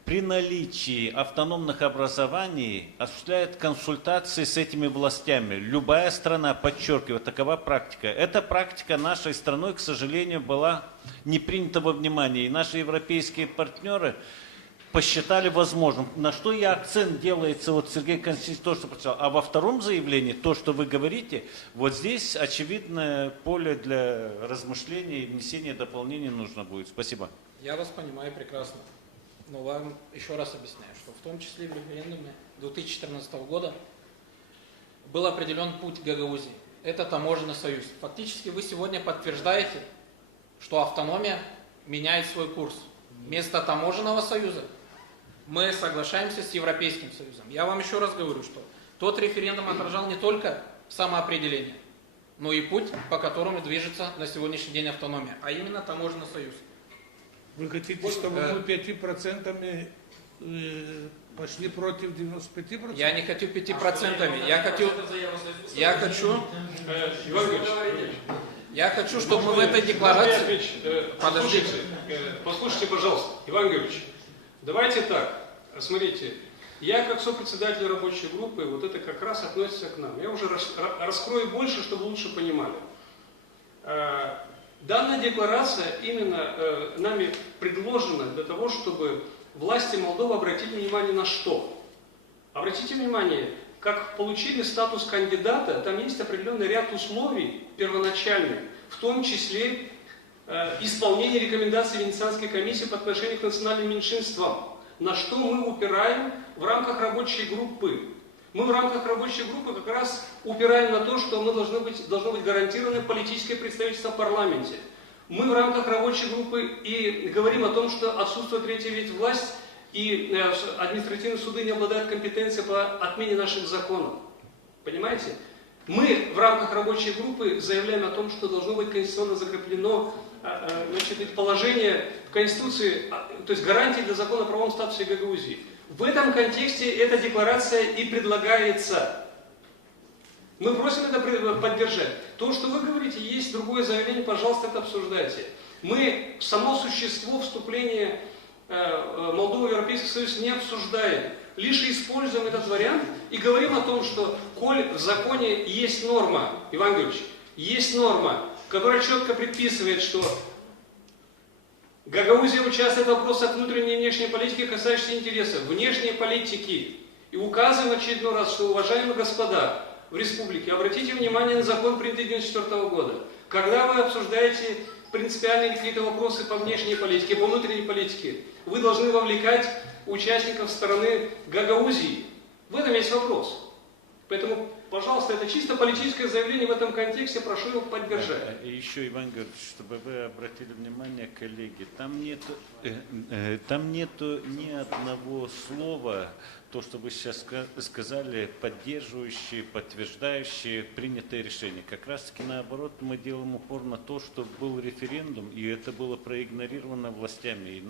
при наличии автономных образований осуществляет консультации с этими властями. Любая страна, подчеркиваю, такова практика. Эта практика нашей страной, к сожалению, была не принята во внимание. И наши европейские партнеры посчитали возможным. На что и акцент делается, вот Сергей Константинович то, что прочитал. А во втором заявлении, то, что вы говорите, вот здесь очевидное поле для размышлений и внесения дополнений нужно будет. Спасибо. Я вас понимаю прекрасно. Но вам еще раз объясняю, что в том числе в референдуме 2014 года был определен путь Гагаузии. Это таможенный союз. Фактически вы сегодня подтверждаете, что автономия меняет свой курс. Вместо таможенного союза мы соглашаемся с Европейским Союзом. Я вам еще раз говорю, что тот референдум отражал не только самоопределение, но и путь, по которому движется на сегодняшний день автономия, а именно таможенный союз. Вы хотите, чтобы мы 5% пошли против 95%? Я не хочу 5%. Я хочу, чтобы мы в этой декларации... Подождите, послушайте, пожалуйста, Иван Георгиевич, давайте так, смотрите, я как сопредседатель рабочей группы, вот это как раз относится к нам. Я уже раскрою больше, чтобы лучше понимали. Данная декларация именно нами предложена для того, чтобы власти Молдовы обратили внимание на что? Обратите внимание, как получили статус кандидата, там есть определенный ряд условий первоначальных, в том числе исполнение рекомендаций Венецианской комиссии по отношению к национальным меньшинствам, на что мы упираем в рамках рабочей группы. Мы в рамках рабочей группы как раз упираем на то, что мы должно быть гарантировано политическое представительство в парламенте. Мы в рамках рабочей группы и говорим о том, что отсутствует третья ветвь власть, и административные суды не обладают компетенцией по отмене наших законов. Понимаете? Мы в рамках рабочей группы заявляем о том, что должно быть конституционно закреплено положение в Конституции, то есть гарантии для закона о правовом статусе Гагаузии. В этом контексте эта декларация и предлагается. Мы просим это поддержать. То, что вы говорите, есть другое заявление, пожалуйста, это обсуждайте. Мы само существо вступления Молдовы в Европейский Союз не обсуждаем. Лишь используем этот вариант и говорим о том, что коль в законе есть норма, Иван Георгиевич, есть норма, которая четко предписывает, что Гагаузия участвует в вопросах внутренней и внешней политики, касающихся интересов внешней политики. И указываем очередной раз, что, уважаемые господа в республике, обратите внимание на закон, принятый 1994 года. Когда вы обсуждаете принципиальные какие-то вопросы по внешней политике, по внутренней политике, вы должны вовлекать участников стороны Гагаузии. В этом есть вопрос. Поэтому, пожалуйста, это чисто политическое заявление в этом контексте, прошу его поддержать. И еще, Иван Георгиевич, чтобы вы обратили внимание, коллеги, там нету ни одного слова, то, что вы сейчас сказали, поддерживающие, подтверждающие принятое решение. Как раз таки наоборот, мы делаем упор на то, что был референдум, и это было проигнорировано властями, и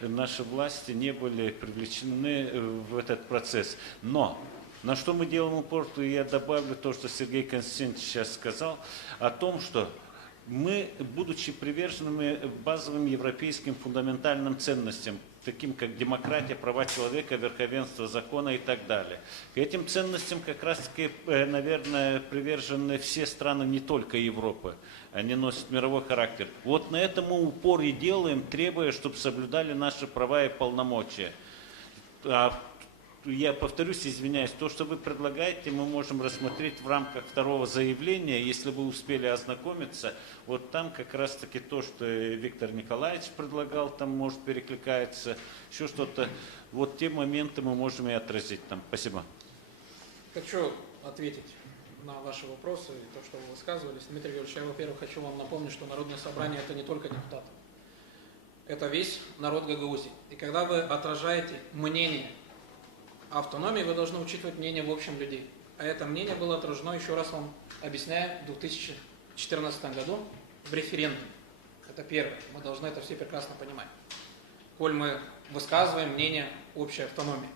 наши власти не были привлечены в этот процесс. Но на что мы делаем упор, то я добавлю то, что Сергей Константинович сейчас сказал, о том, что мы, будучи приверженными базовым европейским фундаментальным ценностям, таким как демократия, права человека, верховенство закона и так далее. К этим ценностям как раз-таки, наверное, привержены все страны, не только Европы. Они носят мировой характер. Вот на этом мы упор и делаем, требуя, чтобы соблюдали наши права и полномочия. Я повторюсь, извиняюсь, то, что вы предлагаете, мы можем рассмотреть в рамках второго заявления, если вы успели ознакомиться. Вот там как раз-таки то, что Виктор Николаевич предлагал, там может перекликается, еще что-то. Вот те моменты мы можем и отразить там. Спасибо. Хочу ответить на ваши вопросы, и то, что вы высказывались. Дмитрий Георгиевич, я, во-первых, хочу вам напомнить, что Народное собрание – это не только депутаты. Это весь народ Гагаузии. И когда вы отражаете мнение автономии, вы должны учитывать мнение в общем людей. А это мнение было отражено, еще раз вам объясняю, в 2014 году в референдуме. Это первое. Мы должны это все прекрасно понимать. Коль мы высказываем мнение общей автономии.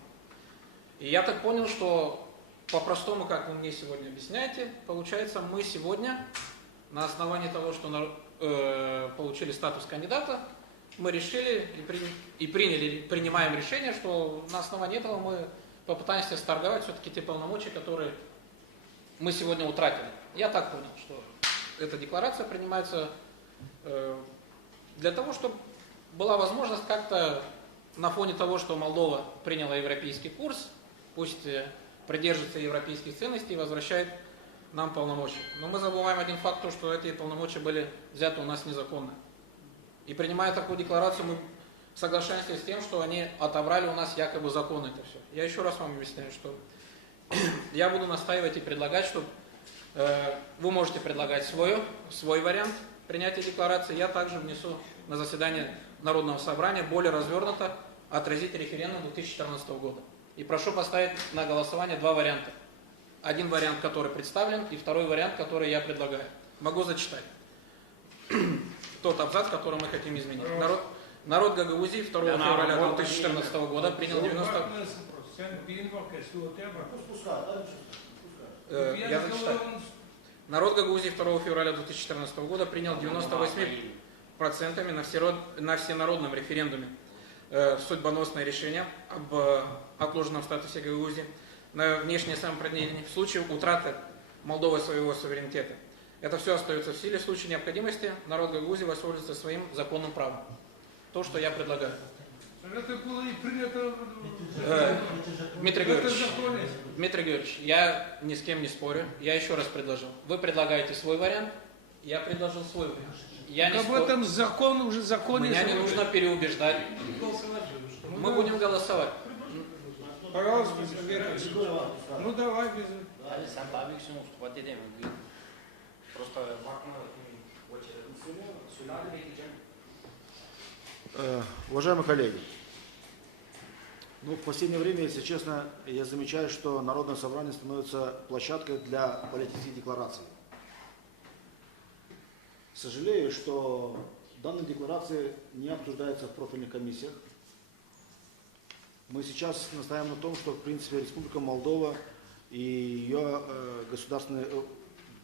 И я так понял, что по-простому, как вы мне сегодня объясняете, получается, мы сегодня на основании того, что получили статус кандидата, мы решили принимаем решение, что на основании этого мы попытаемся сторговать все-таки те полномочия, которые мы сегодня утратили. Я так понял, что эта декларация принимается для того, чтобы была возможность как-то на фоне того, что Молдова приняла европейский курс, пусть придерживается европейских ценностей и возвращает нам полномочия. Но мы забываем один факт, то, что эти полномочия были взяты у нас незаконно. И принимая такую декларацию, мы соглашаемся с тем, что они отобрали у нас якобы законно это все. Я еще раз вам объясняю, что я буду настаивать и предлагать, что вы можете предлагать свой вариант принятия декларации. Я также внесу на заседание Народного собрания более развернуто отразить референдум 2014 года. И прошу поставить на голосование два варианта. Один вариант, который представлен, и второй вариант, который я предлагаю. Могу зачитать. Тот абзац, который мы хотим изменить. Народ Гагаузии 2 февраля 2014 года принял 90... Я зачитаю. Народ Гагаузии 2 февраля 2014 года принял 98% на всенародном референдуме судьбоносное решение об отложенном статусе Гагаузии на внешнее самоопределение в случае утраты Молдовы своего суверенитета. Это все остается в силе. В случае необходимости народ Гагаузии воспользуется своим законным правом. То, что я предлагаю. Это было и принято... Дмитрий Георгиевич, я ни с кем не спорю. Я еще раз предложил. Вы предлагаете свой вариант, я предложил свой вариант. Я не об этом закон уже законе. Меня не нужно переубеждать. Мы будем голосовать. Пожалуйста, ну давай без... Уважаемые коллеги, в последнее время, если честно, я замечаю, что Народное собрание становится площадкой для политических деклараций. Сожалею, что данные декларации не обсуждаются в профильных комиссиях. Мы сейчас настаиваем на том, что, в принципе, Республика Молдова и ее государственные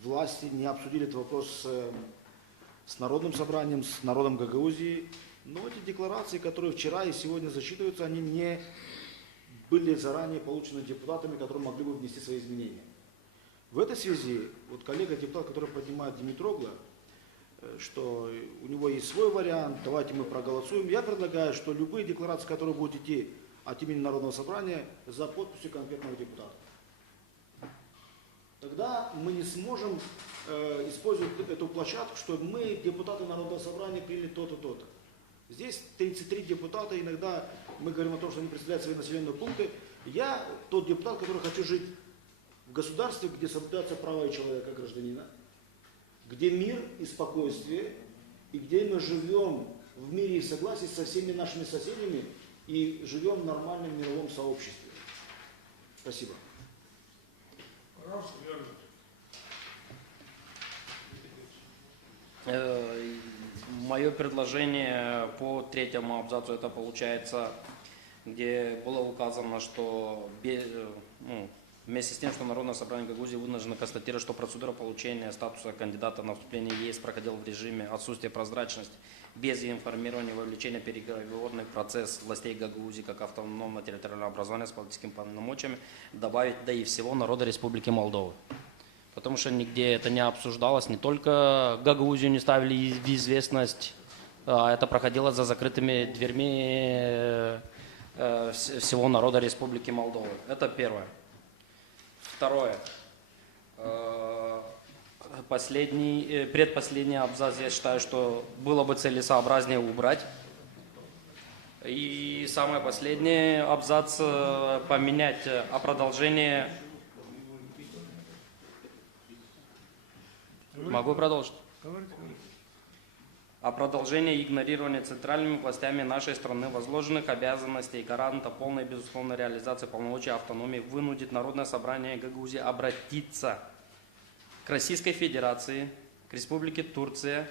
власти не обсудили этот вопрос с Народным собранием, с народом Гагаузии. Но эти декларации, которые вчера и сегодня зачитываются, они не были заранее получены депутатами, которые могли бы внести свои изменения. В этой связи, коллега-депутат, который поднимает Димитрогла, что у него есть свой вариант, давайте мы проголосуем. Я предлагаю, что любые декларации, которые будут идти от имени Народного собрания, за подписью конкретного депутата. Тогда мы не сможем используют эту площадку, что мы, депутаты Народного собрания, приняли то-то, то-то. Здесь 33 депутата, иногда мы говорим о том, что они представляют свои населенные пункты. Я тот депутат, который хочу жить в государстве, где соблюдаются права человека, гражданина, где мир и спокойствие, и где мы живем в мире и в согласии со всеми нашими соседями и живем в нормальном мировом сообществе. Спасибо. Мое предложение по третьему абзацу, это получается, где было указано, что вместе с тем, что Народное собрание Гагаузии вынуждено констатировать, что процедура получения статуса кандидата на вступление в ЕС проходила в режиме отсутствия прозрачности, без информирования и вовлечения в переговорный процесс властей Гагаузии как автономного территориального образования с политическими полномочиями, добавить да и всего народа Республики Молдова. Потому что нигде это не обсуждалось, не только Гагаузию не ставили в известность, а это проходило за закрытыми дверьми всего народа Республики Молдова. Это первое. Второе. Предпоследний абзац, я считаю, что было бы целесообразнее убрать. И самое последнее абзац поменять о продолжении. Могу продолжить? О продолжении игнорирования центральными властями нашей страны возложенных обязанностей гаранта полной и безусловной реализации полномочий автономии вынудит Народное собрание Гагаузии обратиться к Российской Федерации, к Республике Турция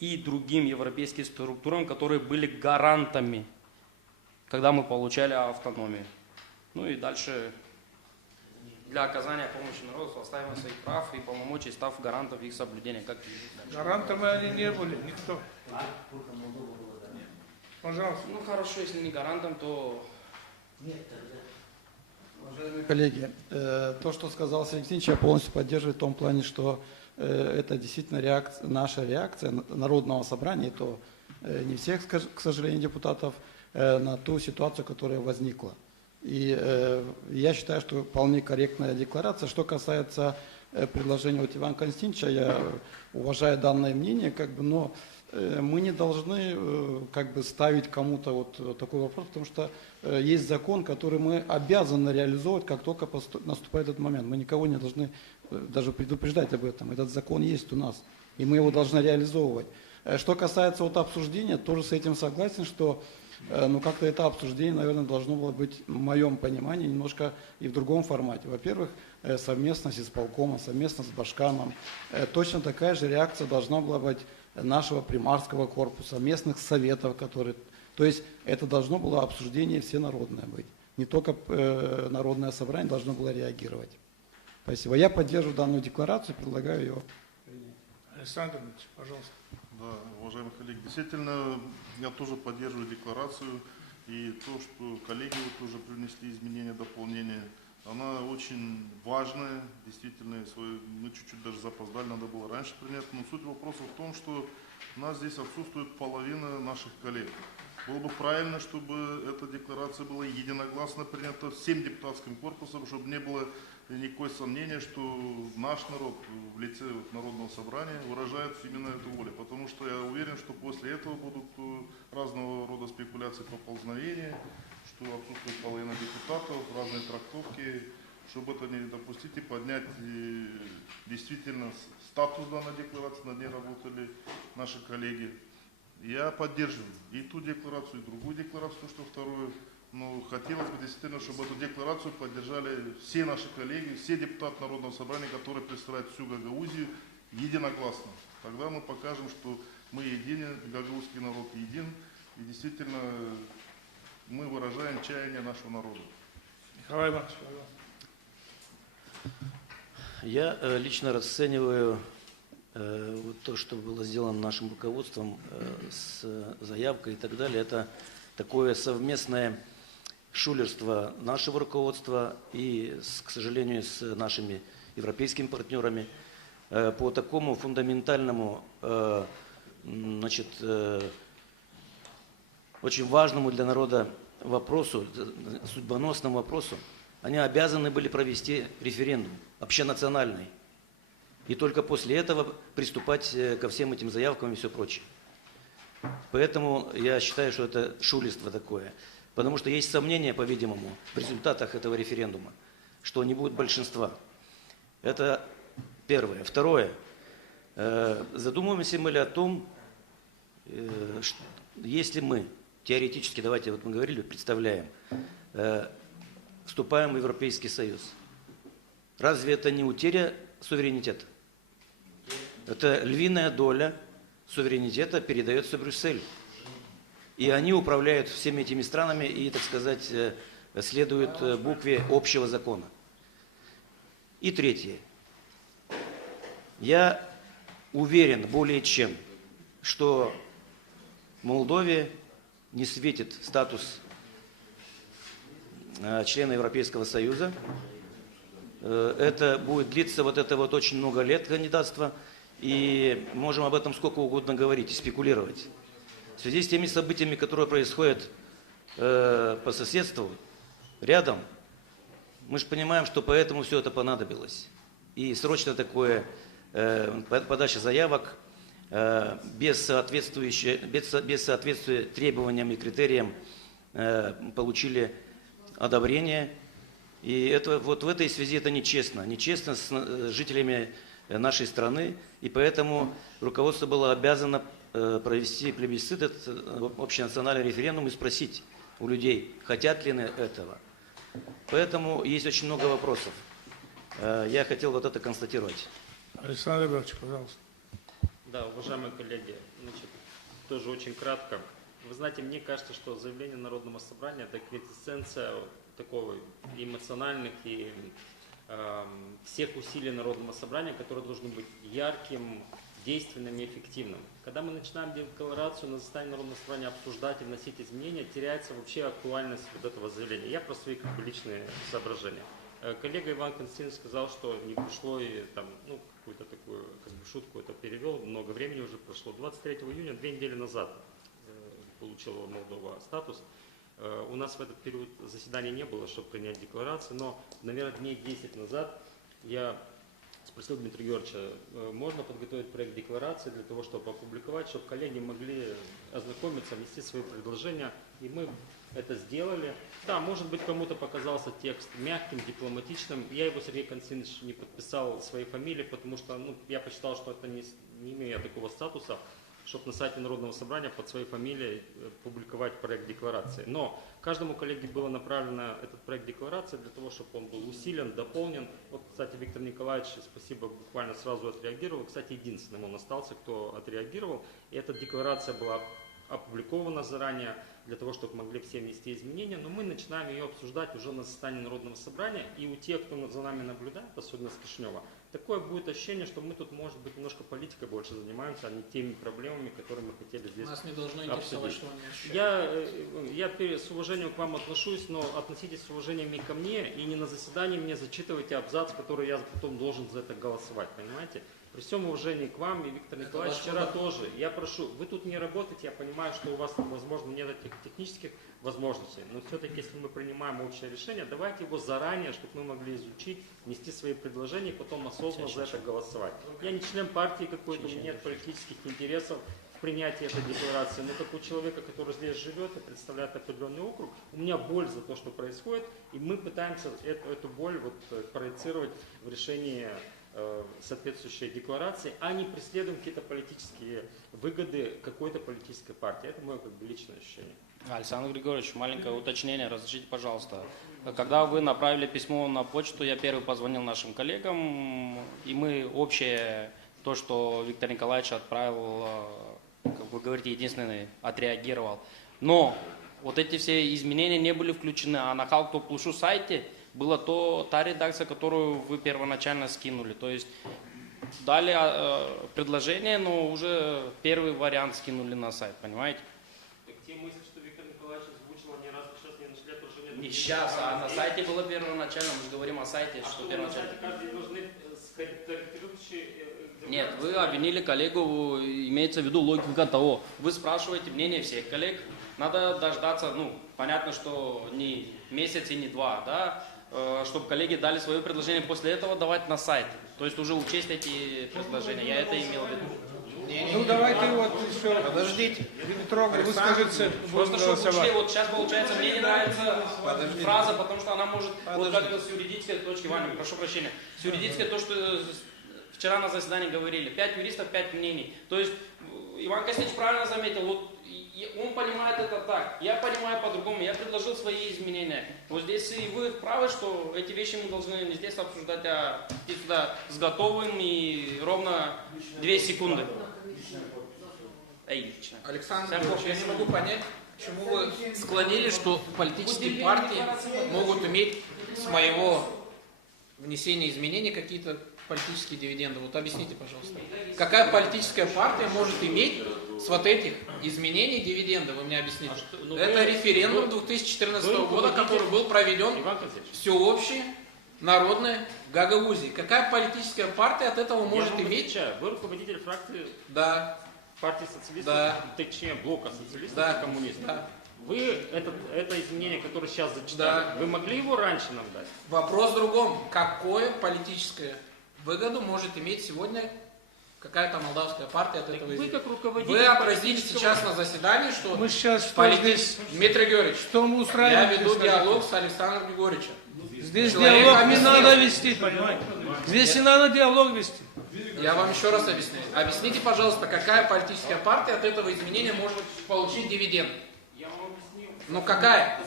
и другим европейским структурам, которые были гарантами, когда мы получали автономию. Ну и дальше для оказания помощи народу с отстаиванием своих прав и полномочий, став гарантом их соблюдения. Как гарантами они не были, никто. Пожалуйста. Ну хорошо, если не гарантом, то... Уважаемые коллеги, то, что сказал Сергей Алексеевич, я полностью поддерживаю в том плане, что это действительно наша реакция Народного собрания, то не всех, к сожалению, депутатов, на ту ситуацию, которая возникла. И я считаю, что вполне корректная декларация. Что касается предложения вот Ивана Константиновича, я уважаю данное мнение, но мы не должны ставить кому-то вот такой вопрос, потому что есть закон, который мы обязаны реализовывать, как только наступает этот момент. Мы никого не должны даже предупреждать об этом. Этот закон есть у нас, и мы его должны реализовывать. Что касается вот обсуждения, тоже с этим согласен, что как-то это обсуждение, наверное, должно было быть, в моем понимании, немножко и в другом формате. Во-первых, совместно с исполкомом, совместно с Башканом. Точно такая же реакция должна была быть нашего примарского корпуса, местных советов, которые... То есть это должно было обсуждение всенародное быть. Не только Народное собрание должно было реагировать. Спасибо. Я поддерживаю данную декларацию, предлагаю ее принять. Александр Ильич, пожалуйста. Да, уважаемые коллеги, действительно, я тоже поддерживаю декларацию. И то, что коллеги вот уже принесли изменения, дополнения, она очень важная. Действительно, мы чуть-чуть даже запоздали, надо было раньше принять. Но суть вопроса в том, что у нас здесь отсутствует половина наших коллег. Было бы правильно, чтобы эта декларация была единогласно принята всем депутатским корпусом, чтобы не было никакого сомнения, что наш народ в лице Народного собрания выражает именно эту волю. Потому что я уверен, что после этого будут разного рода спекуляции, поползновения, что отсутствует половина депутатов, разные трактовки. Чтобы это не допустить и поднять действительно статус данной декларации, над ней работали наши коллеги. Я поддерживаю и ту декларацию, и другую декларацию, то, что вторую. Но хотелось бы действительно, чтобы эту декларацию поддержали все наши коллеги, все депутаты Народного собрания, которые представляют всю Гагаузию, единогласно. Тогда мы покажем, что мы едины, гагаузский народ един, и действительно мы выражаем чаяние нашего народа. Николай Иванович, я лично расцениваю то, что было сделано нашим руководством с заявкой и так далее, это такое совместное шулерство нашего руководства и, к сожалению, с нашими европейскими партнерами по такому фундаментальному, очень важному для народа вопросу, судьбоносному вопросу. Они обязаны были провести референдум общенациональный. И только после этого приступать ко всем этим заявкам и все прочее. Поэтому я считаю, что это шулерство такое. Потому что есть сомнения, по-видимому, в результатах этого референдума, что не будет большинства. Это первое. Второе. Задумываемся мы ли о том, если мы теоретически, давайте вот мы говорили, представляем, вступаем в Европейский Союз, разве это не утеря суверенитета? Это львиная доля суверенитета передается Брюсселю. И они управляют всеми этими странами и, так сказать, следуют букве общего закона. И третье. Я уверен более чем, что Молдове не светит статус члена Европейского Союза. Это будет длиться вот это вот очень много лет кандидатства. И можем об этом сколько угодно говорить и спекулировать. В связи с теми событиями, которые происходят по соседству, рядом, мы же понимаем, что поэтому все это понадобилось. И срочно такое подача заявок без соответствия требованиям и критериям получили одобрение. И это, вот в этой связи это нечестно. Нечестно с жителями нашей страны. И поэтому руководство было обязано провести плебисцит, этот общенациональный референдум и спросить у людей, хотят ли они этого. Поэтому есть очень много вопросов. Я хотел вот это констатировать. Александр Иванович, пожалуйста. Да, уважаемые коллеги, значит, тоже очень кратко. Вы знаете, мне кажется, что заявление Народного собрания – это квинтэссенция такого эмоциональных и всех усилий Народного собрания, которые должны быть ярким, действенным и эффективным. Когда мы начинаем декларацию на заседании Народного собрания обсуждать и вносить изменения, теряется вообще актуальность вот этого заявления. Я про свои личные соображения. Коллега Иван Константинович сказал, что не пришло и там, ну, какую-то такую шутку это перевел, много времени уже прошло. 23 июня, 2 недели назад, получила Молдова статус. У нас в этот период заседания не было, чтобы принять декларацию, но, наверное, дней 10 назад я спросил Дмитрия Георгиевича, можно подготовить проект декларации для того, чтобы опубликовать, чтобы коллеги могли ознакомиться, внести свои предложения, и мы это сделали. Да, может быть, кому-то показался текст мягким, дипломатичным. Я его, Сергей Константинович, не подписал своей фамилии, потому что я посчитал, что это не имея такого статуса, чтобы на сайте Народного собрания под своей фамилией публиковать проект декларации. Но каждому коллеге было направлено этот проект декларации для того, чтобы он был усилен, дополнен. Вот, кстати, Виктор Николаевич, спасибо, буквально сразу отреагировал. Кстати, единственным он остался, кто отреагировал. И эта декларация была опубликована заранее для того, чтобы могли все внести изменения. Но мы начинаем ее обсуждать уже на заседании Народного собрания. И у тех, кто за нами наблюдает, особенно с Кишинева, такое будет ощущение, что мы тут, может быть, немножко политикой больше занимаемся, а не теми проблемами, которые мы хотели здесь Нас не должно интересовать, что они ощущают. Я с уважением к вам отношусь, но относитесь с уважением и ко мне, и не на заседании мне зачитывайте абзац, который я потом должен за это голосовать, понимаете? При всем уважении к вам и Виктор Николаевич вчера тоже. Я прошу, вы тут не работаете, я понимаю, что у вас, возможно, нет этих технических возможностей, но все-таки, если мы принимаем общее решение, давайте его заранее, чтобы мы могли изучить, внести свои предложения и потом осознанно за это голосовать. Я не член партии какой-то, у меня нет политических интересов в принятии этой декларации, но как у человека, который здесь живет и представляет определенный округ, у меня боль за то, что происходит, и мы пытаемся эту боль проецировать в решении соответствующей декларации, а не преследуем какие-то политические выгоды какой-то политической партии. Это мое личное ощущение. Александр Григорьевич, маленькое уточнение, разрешите, пожалуйста. Когда вы направили письмо на почту, я первый позвонил нашим коллегам, и мы общее, то, что Виктор Николаевич отправил, как вы говорите, единственный отреагировал. Но вот эти все изменения не были включены, а на Халктоп-Плушу сайте была та редакция, которую вы первоначально скинули. То есть дали предложение, но уже первый вариант скинули на сайт, понимаете? Так те мысли, что Виктор Николаевич озвучил, они раз сейчас не нашли, это уже нет. Не сейчас, а на сайте было первоначально, мы же говорим о сайте, что первоначально. Каждый должны скорректирующие... Нет, вы обвинили коллегу, имеется в виду логика того. Вы спрашиваете мнение всех коллег, надо дождаться, понятно, что не месяц и не два, да, чтобы коллеги дали свое предложение, после этого давать на сайт. То есть уже учесть эти предложения. Я это имел в виду. Ну давайте вот еще. Подождите. Дмитров, выскажется, будем Просто чтобы голосовать. учли, вот сейчас получается, мне не нравится фраза, потому что она может, вот как с юридической точки, Ваня, прошу прощения, с юридической то, что вчера на заседании говорили, 5 юристов, 5 мнений. То есть Иван Костич правильно заметил, вот он понимает это так, я понимаю по-другому, я предложил свои изменения. Вот здесь и вы правы, что эти вещи мы должны не здесь обсуждать, а идти сюда с готовым и ровно 2 секунды. Александр Ильич, я не могу понять, почему вы склонили, что политические партии могут иметь с моего внесения изменений какие-то политические дивиденды. Вот объясните, пожалуйста. Какая политическая партия может иметь с вот этих изменений дивиденды? Вы мне объясните. Это референдум 2014 года, который был проведен всеобщий, народный в Гагаузии. Какая политическая партия от этого может иметь? Вы руководитель фракции Да. партии социалистов, Да. точнее блока социалистов Да. и коммунистов. Да. Вы это изменение, которое сейчас зачитали, Да. вы могли его раньше нам дать? Вопрос в другом. Какое политическое выгоду может иметь сегодня какая-то молдавская партия от этого Вы изменения? как руководитель Вы отразили политического- сейчас на заседании, что Мы сейчас что здесь? Дмитрий Георгиевич, Что мы я устраиваем? веду здесь, диалог скажите? с Александром Григорьевичем. Здесь Человек диалог не объяснил. надо вести, понимаете? Здесь не надо диалог вести. Я вам еще раз объясню. Объясните, пожалуйста, какая политическая партия от этого изменения может получить дивиденд? Ну какая?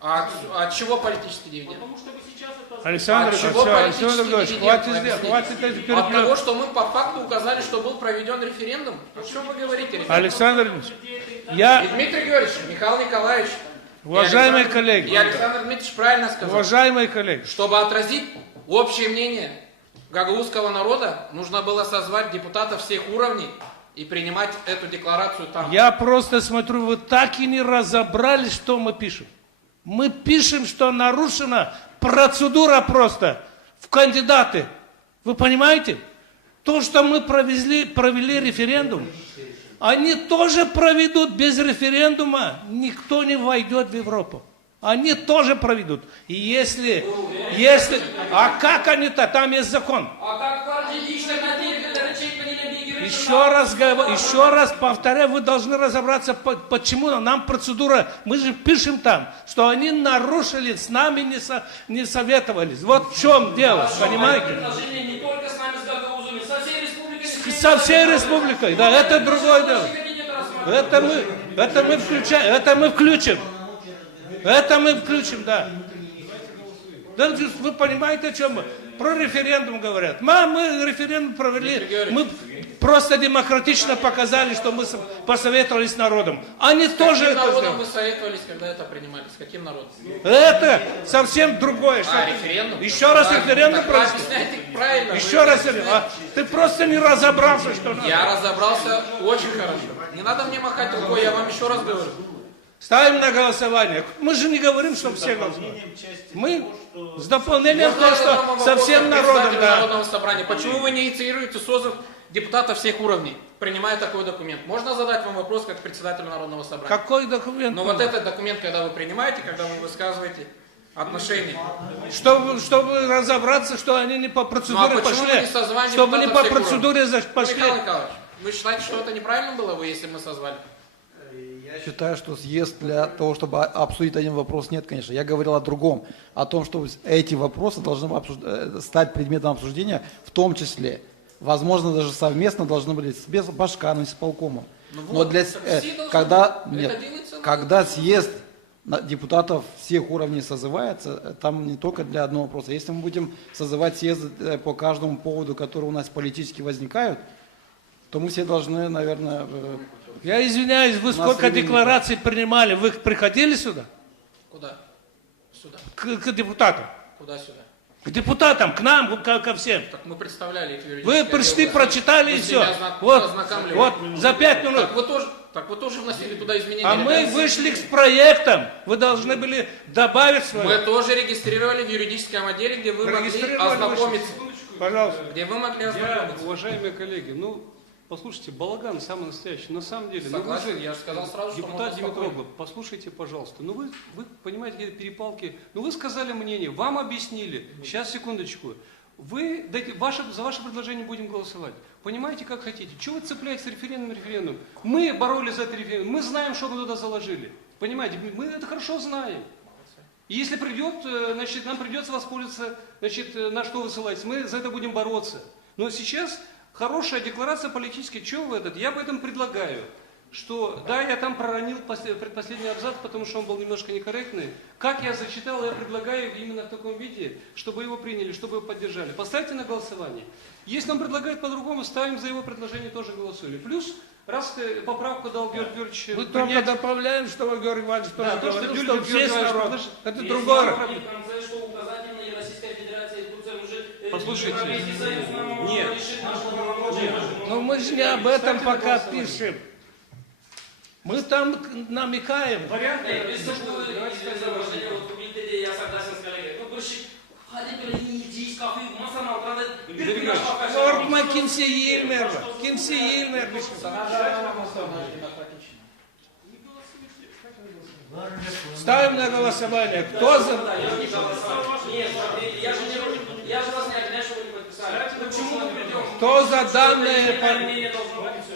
А от чего политический дивиденд? Александр От чего Александр политический Григорьевич, дивиденд? хватит, Вы объясните. хватит эти От того, переплеты. что мы по факту указали, что был проведен референдум? О чем вы говорите, ребята? Александр Ильич, И я, Дмитрий Георгиевич, Михаил Николаевич, уважаемые и Александр- коллеги, и Александр Дмитриевич правильно сказал. уважаемые коллеги, Чтобы отразить общее мнение гагаузского народа, нужно было созвать депутатов всех уровней и принимать эту декларацию там. я просто смотрю, вы так и не разобрались, что мы пишем. Мы пишем, что нарушена процедура просто в кандидаты. Вы понимаете? То, что мы провели референдум, они тоже проведут без референдума, никто не войдет в Европу. Они тоже проведут. И если, а как они-то, там есть закон. Еще раз повторяю, вы должны разобраться, почему нам процедура, мы же пишем там, что они нарушили, с нами не советовались. Вот в чем дело, понимаете? Не только с нами, с Гагаузами, со всей республикой. Со всей республикой, да, это другое дело. Это мы включаем, это мы включим. Это мы включим, да. Да, вы понимаете, о чем мы? Про референдум говорят. Мы референдум провели, мы просто демократично показали, что мы посоветовались с народом. Они тоже С каким это народом сделали. вы советовались, когда это принимали? С каким народом? Это совсем другое. Референдум? Еще раз Да, референдум так вы провести. объясняете правильно. Еще раз. Ты просто не разобрался, что надо. Я разобрался очень хорошо. Не надо мне махать рукой, я вам еще раз говорю. Ставим на голосование. Мы же не говорим, что все голосуют. Мы с дополнением Можно того, я задам вам что со вопрос всем как народом, председателю да. Народного собрания. Почему вы не инициируете созыв депутатов всех уровней, принимая такой документ? Можно задать вам вопрос как председателю Народного собрания? Какой документ? Ну вот этот документ, когда вы принимаете, когда вы высказываете отношения. Чтобы разобраться, что они не по процедуре Ну а почему пошли. вы не созвали Чтобы не по депутатов всех процедуре уровней? пошли. Михаил Николаевич, вы считаете, что это неправильно было бы, если мы созвали? Я считаю, что съезд для того, чтобы обсудить один вопрос, нет, конечно. Я говорил о другом, о том, что эти вопросы должны стать предметом обсуждения, в том числе, возможно, даже совместно должны были с Башканом, с полкомом. Ну Но вот, для, так все должны когда, быть. Это нет, делается когда съезд депутатов всех уровней созывается, там не только для одного вопроса. Если мы будем созывать съезды по каждому поводу, который у нас политически возникают, то мы все должны, наверное... Я извиняюсь, вы сколько деклараций принимали? Вы приходили сюда? Куда? Сюда. К депутатам? Куда сюда? К депутатам, к нам, ко всем. Так мы представляли их юридическое Вы пришли, дело. прочитали Мы и с все. ними Вот, ознакомливались. вот, за 5 минут. Так вы тоже вносили туда изменения. А мы ребята. вышли с проектом. Вы должны были добавить свое. Мы тоже регистрировали в юридическом отделе, где вы могли Регистрировали, ознакомиться. Пожалуйста. Где вы могли ознакомиться. Уважаемые коллеги, ну, Послушайте, балаган самый настоящий. На самом деле, Согласен, ну вы же, я же сказал сразу, что депутат можно спокойно. Димитроглу, послушайте, пожалуйста. Ну вы понимаете, какие перепалки. Ну вы сказали мнение, вам объяснили. Сейчас, секундочку. За ваше предложение будем голосовать. Понимаете, как хотите. Чего вы цепляетесь референдум? Мы боролись за этот референдум. Мы знаем, что мы туда заложили. Понимаете, мы это хорошо знаем. И если придет, значит, нам придется воспользоваться, значит, на что вы ссылаетесь. Мы за это будем бороться. Но сейчас хорошая декларация политическая. Чего вы этот? Я поэтому предлагаю, что, да, я там проронил предпоследний абзац, потому что он был немножко некорректный. Как я зачитал, я предлагаю именно в таком виде, чтобы его приняли, чтобы его поддержали. Поставьте на голосование. Если он предлагает по-другому, ставим за его предложение, тоже голосуем. Плюс, раз поправку дал Георгий Георгиевич... Мы только добавляем, что Георгий Иванович тоже да, говорил, что что Георгий весь Иванович народ. предложил. Это Есть другое. в конце, что указательно и Российская Федерация, и Турция уже... Послушайте, Европейский Союз нам нет. решит наши полномочия. Но мы же не об этом пока пишем. Мы там намекаем. Я согласен с коллегой. Ну, проще, hadi böyle yiyeceğiz kafayı masanın altına Korkma kimse yiyilmiyor. Kimse yiyilmiyor. Ставим на голосование. Кто за... Нет, смотрите, я же вас не обвиняю, что вы не подписали. Почему мы придем?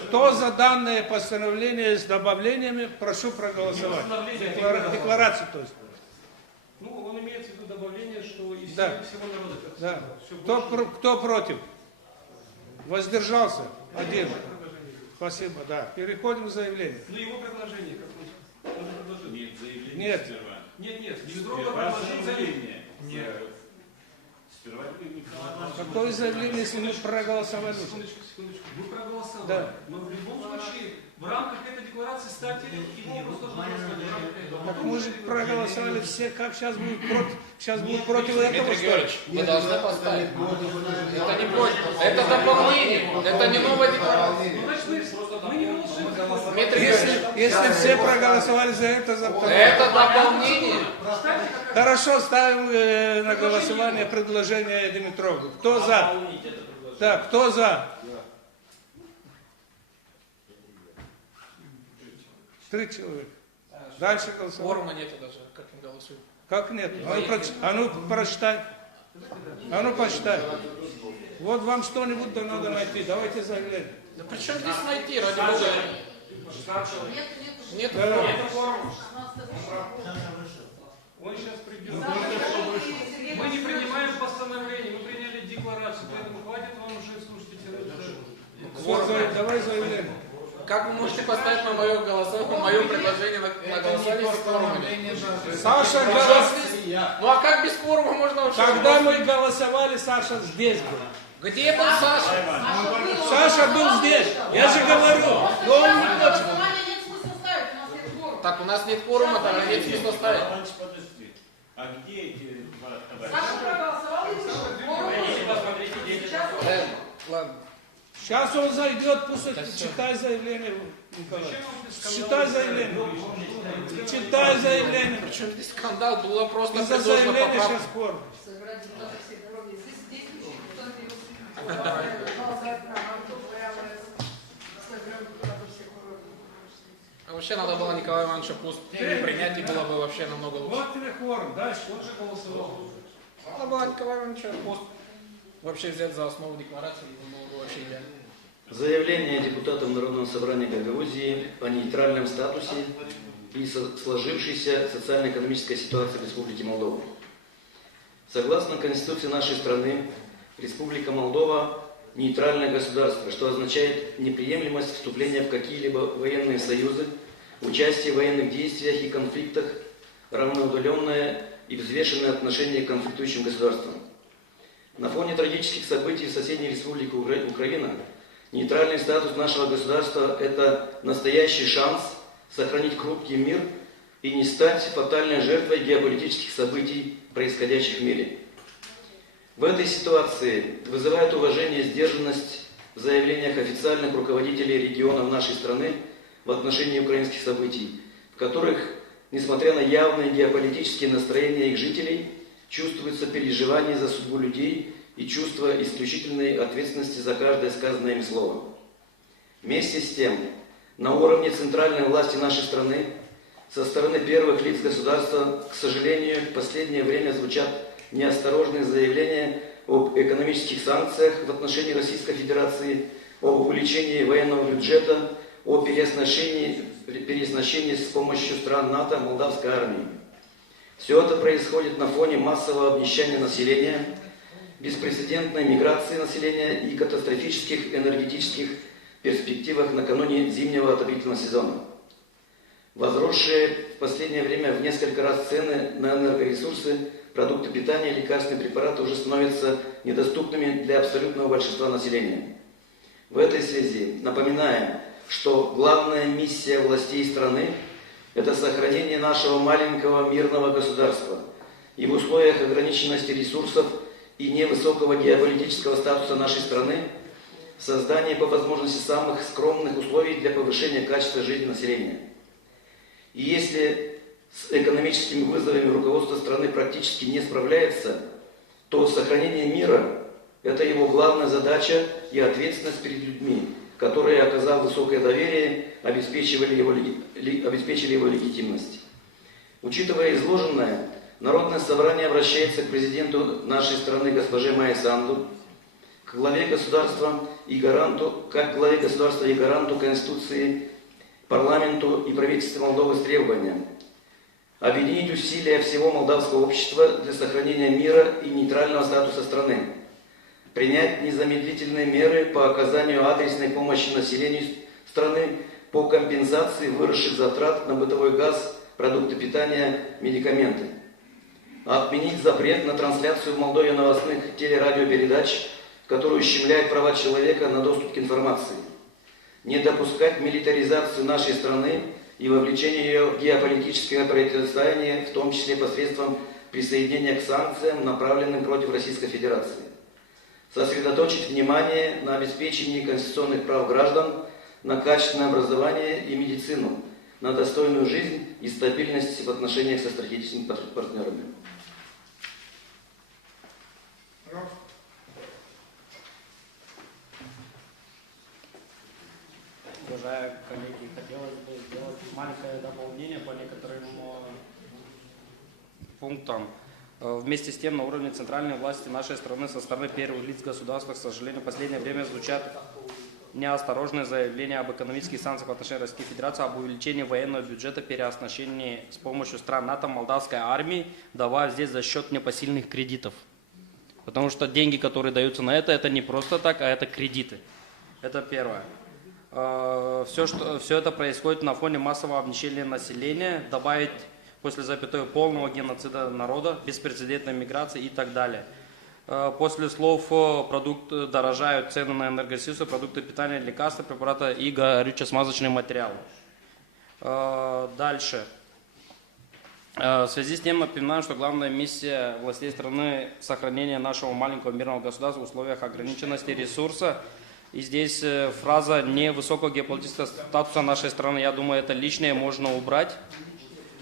Кто за данное постановление с добавлениями, прошу проголосовать. Декларацию, то есть. Ну, он имеется в виду добавление, что из Да. всего народа. Как Да. сказал. Кто против? Воздержался? Один. Спасибо, да. Переходим к заявлению. Ну, его предложение, как он же предложил. Нет, заявление Нет. сперва. Нет, Димитров Сперва предложил заявление. Нет. Сперва Какое заявление, если мы проголосовали? Секундочку. Вы проголосовали. Да. Но в любом случае, в рамках этой декларации ставьте его вопрос тоже голосовать. Так мы же проголосовали все, как сейчас будут против, против этого. Дмитрий что ли? Георгиевич, вы должны поставить. Это не против. Это дополнение. Это не новая декларация. Ну, значит, мы не голосуем. Дмитрий Георгиевич, Если все проголосовали за это, за второе. это дополнение. Хорошо, ставим на голосование предложение Димитрову. Кто за? Так, кто за? 3 человека. Дальше голосовать. Форума нету даже, как им голосуют. Как нет? А ну прочитай. А ну почитай. Вот вам что-нибудь да надо найти. Давайте заявление. Да при чем здесь найти, ради бога? Нет форума. Он сейчас придет. Мы не принимаем постановление, мы приняли декларацию, поэтому хватит вам уже слушать эти Давай заявление. Как вы можете поставить на мое голосование, на мое предложение на голосование с форума? Саша голосовал. Ну а как без форума можно вообще? Когда мы голосовали, Саша здесь был. Где был Саша? Саша был здесь. Я же говорю. Но он не хочет. Так у нас нет форума, тогда нет смысла ставить. Подожди. А где эти два товарища? Ладно. Сейчас он зайдет, пусть читай заявление, Николай. Читай заявление. Читай заявление. Причем здесь скандал, было просто Из-за предложено заявления поправку. сейчас спор. А вообще надо было Николая Ивановича пусть принять, и было бы вообще намного лучше. Вот тебе форум, дальше. Он же голосовал. Надо было Николая Ивановича пусть вообще взять за основу декларации, и было бы вообще идеально. Заявление депутатов Народного собрания Гагаузии о нейтральном статусе и сложившейся социально-экономической ситуации в Республике Молдова. Согласно Конституции нашей страны, Республика Молдова – нейтральное государство, что означает неприемлемость вступления в какие-либо военные союзы, участие в военных действиях и конфликтах, равноудаленное и взвешенное отношение к конфликтующим государствам. На фоне трагических событий в соседней республике Украина нейтральный статус нашего государства – это настоящий шанс сохранить хрупкий мир и не стать фатальной жертвой геополитических событий, происходящих в мире. В этой ситуации вызывает уважение и сдержанность в заявлениях официальных руководителей регионов нашей страны в отношении украинских событий, в которых, несмотря на явные геополитические настроения их жителей, чувствуется переживание за судьбу людей и чувство исключительной ответственности за каждое сказанное им слово. Вместе с тем, на уровне центральной власти нашей страны, со стороны первых лиц государства, к сожалению, в последнее время звучат неосторожные заявления об экономических санкциях в отношении Российской Федерации, об увеличении военного бюджета, о переоснащении с помощью стран НАТО молдавской армии. Все это происходит на фоне массового обнищания населения, беспрецедентной миграции населения и катастрофических энергетических перспективах накануне зимнего отопительного сезона. Возросшие в последнее время в несколько раз цены на энергоресурсы, продукты питания и лекарственные препараты уже становятся недоступными для абсолютного большинства населения. В этой связи напоминаем, что главная миссия властей страны – это сохранение нашего маленького мирного государства и в условиях ограниченности ресурсов и невысокого геополитического статуса нашей страны создание по возможности самых скромных условий для повышения качества жизни населения. И если с экономическими вызовами руководство страны практически не справляется, то сохранение мира – это его главная задача и ответственность перед людьми, которые, оказав высокое доверие, обеспечили его легитимность. Учитывая изложенное, Народное собрание обращается к президенту нашей страны госпоже Майе Санду, к главе государства и гаранту Конституции, парламенту и правительству Молдовы с требованием объединить усилия всего молдавского общества для сохранения мира и нейтрального статуса страны, принять незамедлительные меры по оказанию адресной помощи населению страны по компенсации выросших затрат на бытовой газ, продукты питания, медикаменты, отменить запрет на трансляцию в Молдове новостных телерадиопередач, которые ущемляют права человека на доступ к информации, не допускать милитаризацию нашей страны и вовлечение ее в геополитическое противостояние, в том числе посредством присоединения к санкциям, направленным против Российской Федерации, сосредоточить внимание на обеспечении конституционных прав граждан, на качественное образование и медицину, на достойную жизнь и стабильность в отношениях со стратегическими партнерами. Уважаемые коллеги, хотелось бы сделать маленькое дополнение по некоторым пунктам. Вместе с тем, на уровне центральной власти нашей страны, со стороны первых лиц государства, к сожалению, в последнее время звучат неосторожные заявления об экономических санкциях в отношении Российской Федерации, об увеличении военного бюджета, переоснащении с помощью стран НАТО молдавской армии, давая здесь за счет непосильных кредитов. Потому что деньги, которые даются на это не просто так, а это кредиты. Это первое. Все это происходит на фоне массового обнищания населения, добавить после запятой полного геноцида народа, беспрецедентной миграции и так далее. После слов дорожают цены на энергоресурсы, продукты питания, лекарства, препараты и горюче-смазочные материалы. Дальше. В связи с тем напоминаем, что главная миссия властей страны – сохранение нашего маленького мирного государства в условиях ограниченности ресурса. И здесь фраза «невысокого геополитического статуса нашей страны», я думаю, это лишнее можно убрать.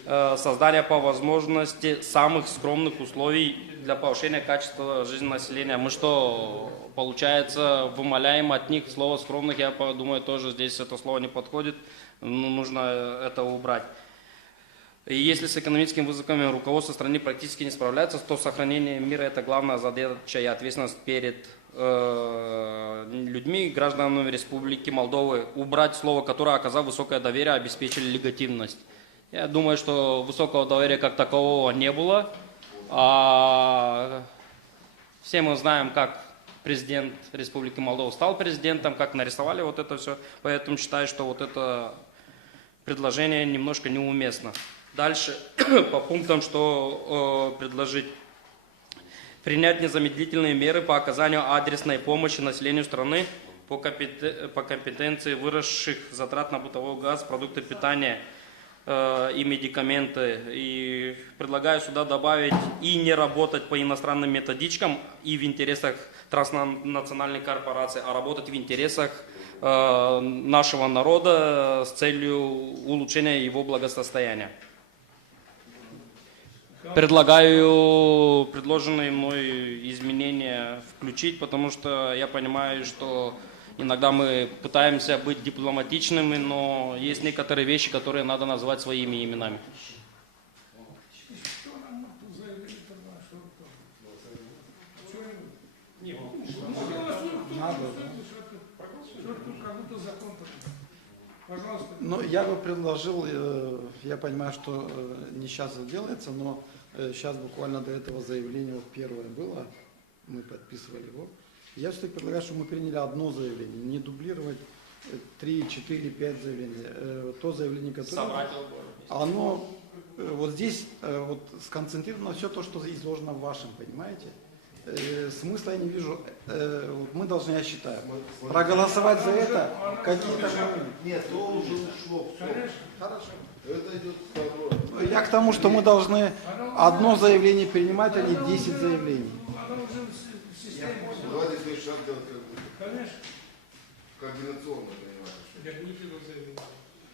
Создание по возможности самых скромных условий для повышения качества жизни населения. Мы что, получается, вымоляем от них слово «скромных», я думаю, тоже здесь это слово не подходит, нужно это убрать. И если с экономическими вызовами руководство страны практически не справляется, то сохранение мира – это главная задача и ответственность перед людьми, гражданами Республики Молдовы. Убрать слово, которое, оказав высокое доверие, обеспечили легитимность. Я думаю, что высокого доверия как такового не было. Все мы знаем, как президент Республики Молдова стал президентом, как нарисовали вот это все. Поэтому считаю, что вот это предложение немножко неуместно. Дальше по пунктам, что предложить. Принять незамедлительные меры по оказанию адресной помощи населению страны по компетенции выросших затрат на бытовой газ, продукты питания и медикаменты. И предлагаю сюда добавить и не работать по иностранным методичкам и в интересах транснациональной корпорации, а работать в интересах нашего народа с целью улучшения его благосостояния. Предлагаю предложенные мной изменения включить, потому что я понимаю, что Иногда мы пытаемся быть дипломатичными, но есть некоторые вещи, которые надо назвать своими именами. Ну, я бы предложил, я понимаю, что не сейчас это делается, но сейчас буквально до этого заявление вот первое было, мы подписывали его. Я все-таки предлагаю, чтобы мы приняли одно заявление, не дублировать 3, 4, 5 заявлений. То заявление, которое... Оно вот здесь вот сконцентрировано все то, что изложено в вашем, понимаете? Смысла я не вижу. Мы должны, я считаю, проголосовать за это какие-то... Нет, то уже ушло. Хорошо. Это идет второе. Я к тому, что мы должны одно заявление принимать, а не 10 заявлений. Давайте следующий шаг делать Конечно. координационно, понимаете.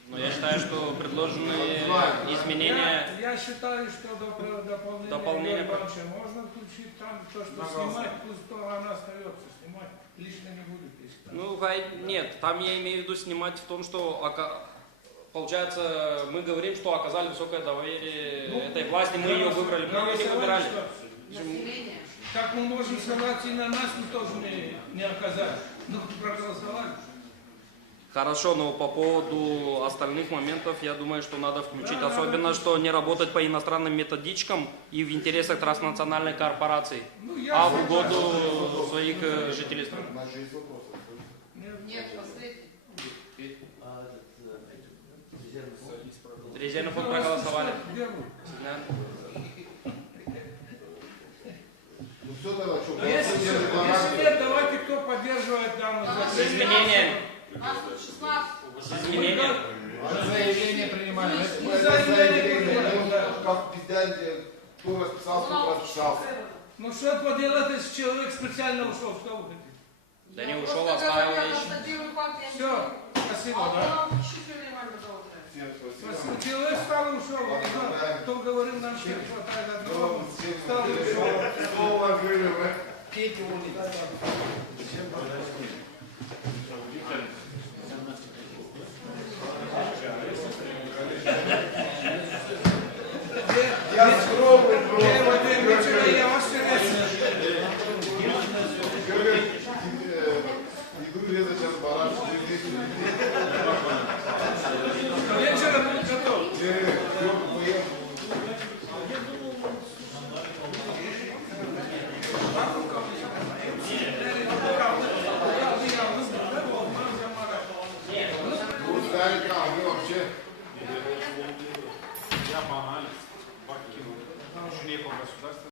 Но я считаю, что предложенные изменения... Я считаю, что дополнение можно включить там то, что снимать, пусть то она остается снимать, лично не будет. Ну, нет, там я имею в виду снимать в том, что, получается, мы говорим, что оказали высокое доверие этой власти, мы ее выбрали, мы ее не выбирали. Как мы можем сказать, и на нас мы тоже не оказали, ну проголосовали. Хорошо, но по поводу остальных моментов, я думаю, что надо включить, особенно, что не работать по иностранным методичкам и в интересах транснациональной корпорации, а в угоду своих жителей страны. Нет, последний. Резервный фонд проголосовали. Ну все, давай, что, если нет, давайте кто поддерживает данный с изменением. С изменением. Заявление принимаем. Мы заявление принимаем, да. Как пиздяние, кто расписался, кто расписался. Ну что поделать, если человек специально ушел, что вы хотите? Да не ушел, оставил вещи. Все, спасибо, да? Спасибо. Человек встал и ушел. Кто говорил, нам всем хватает одного. Встал и ушел. Снова открыли, Пейте улицу.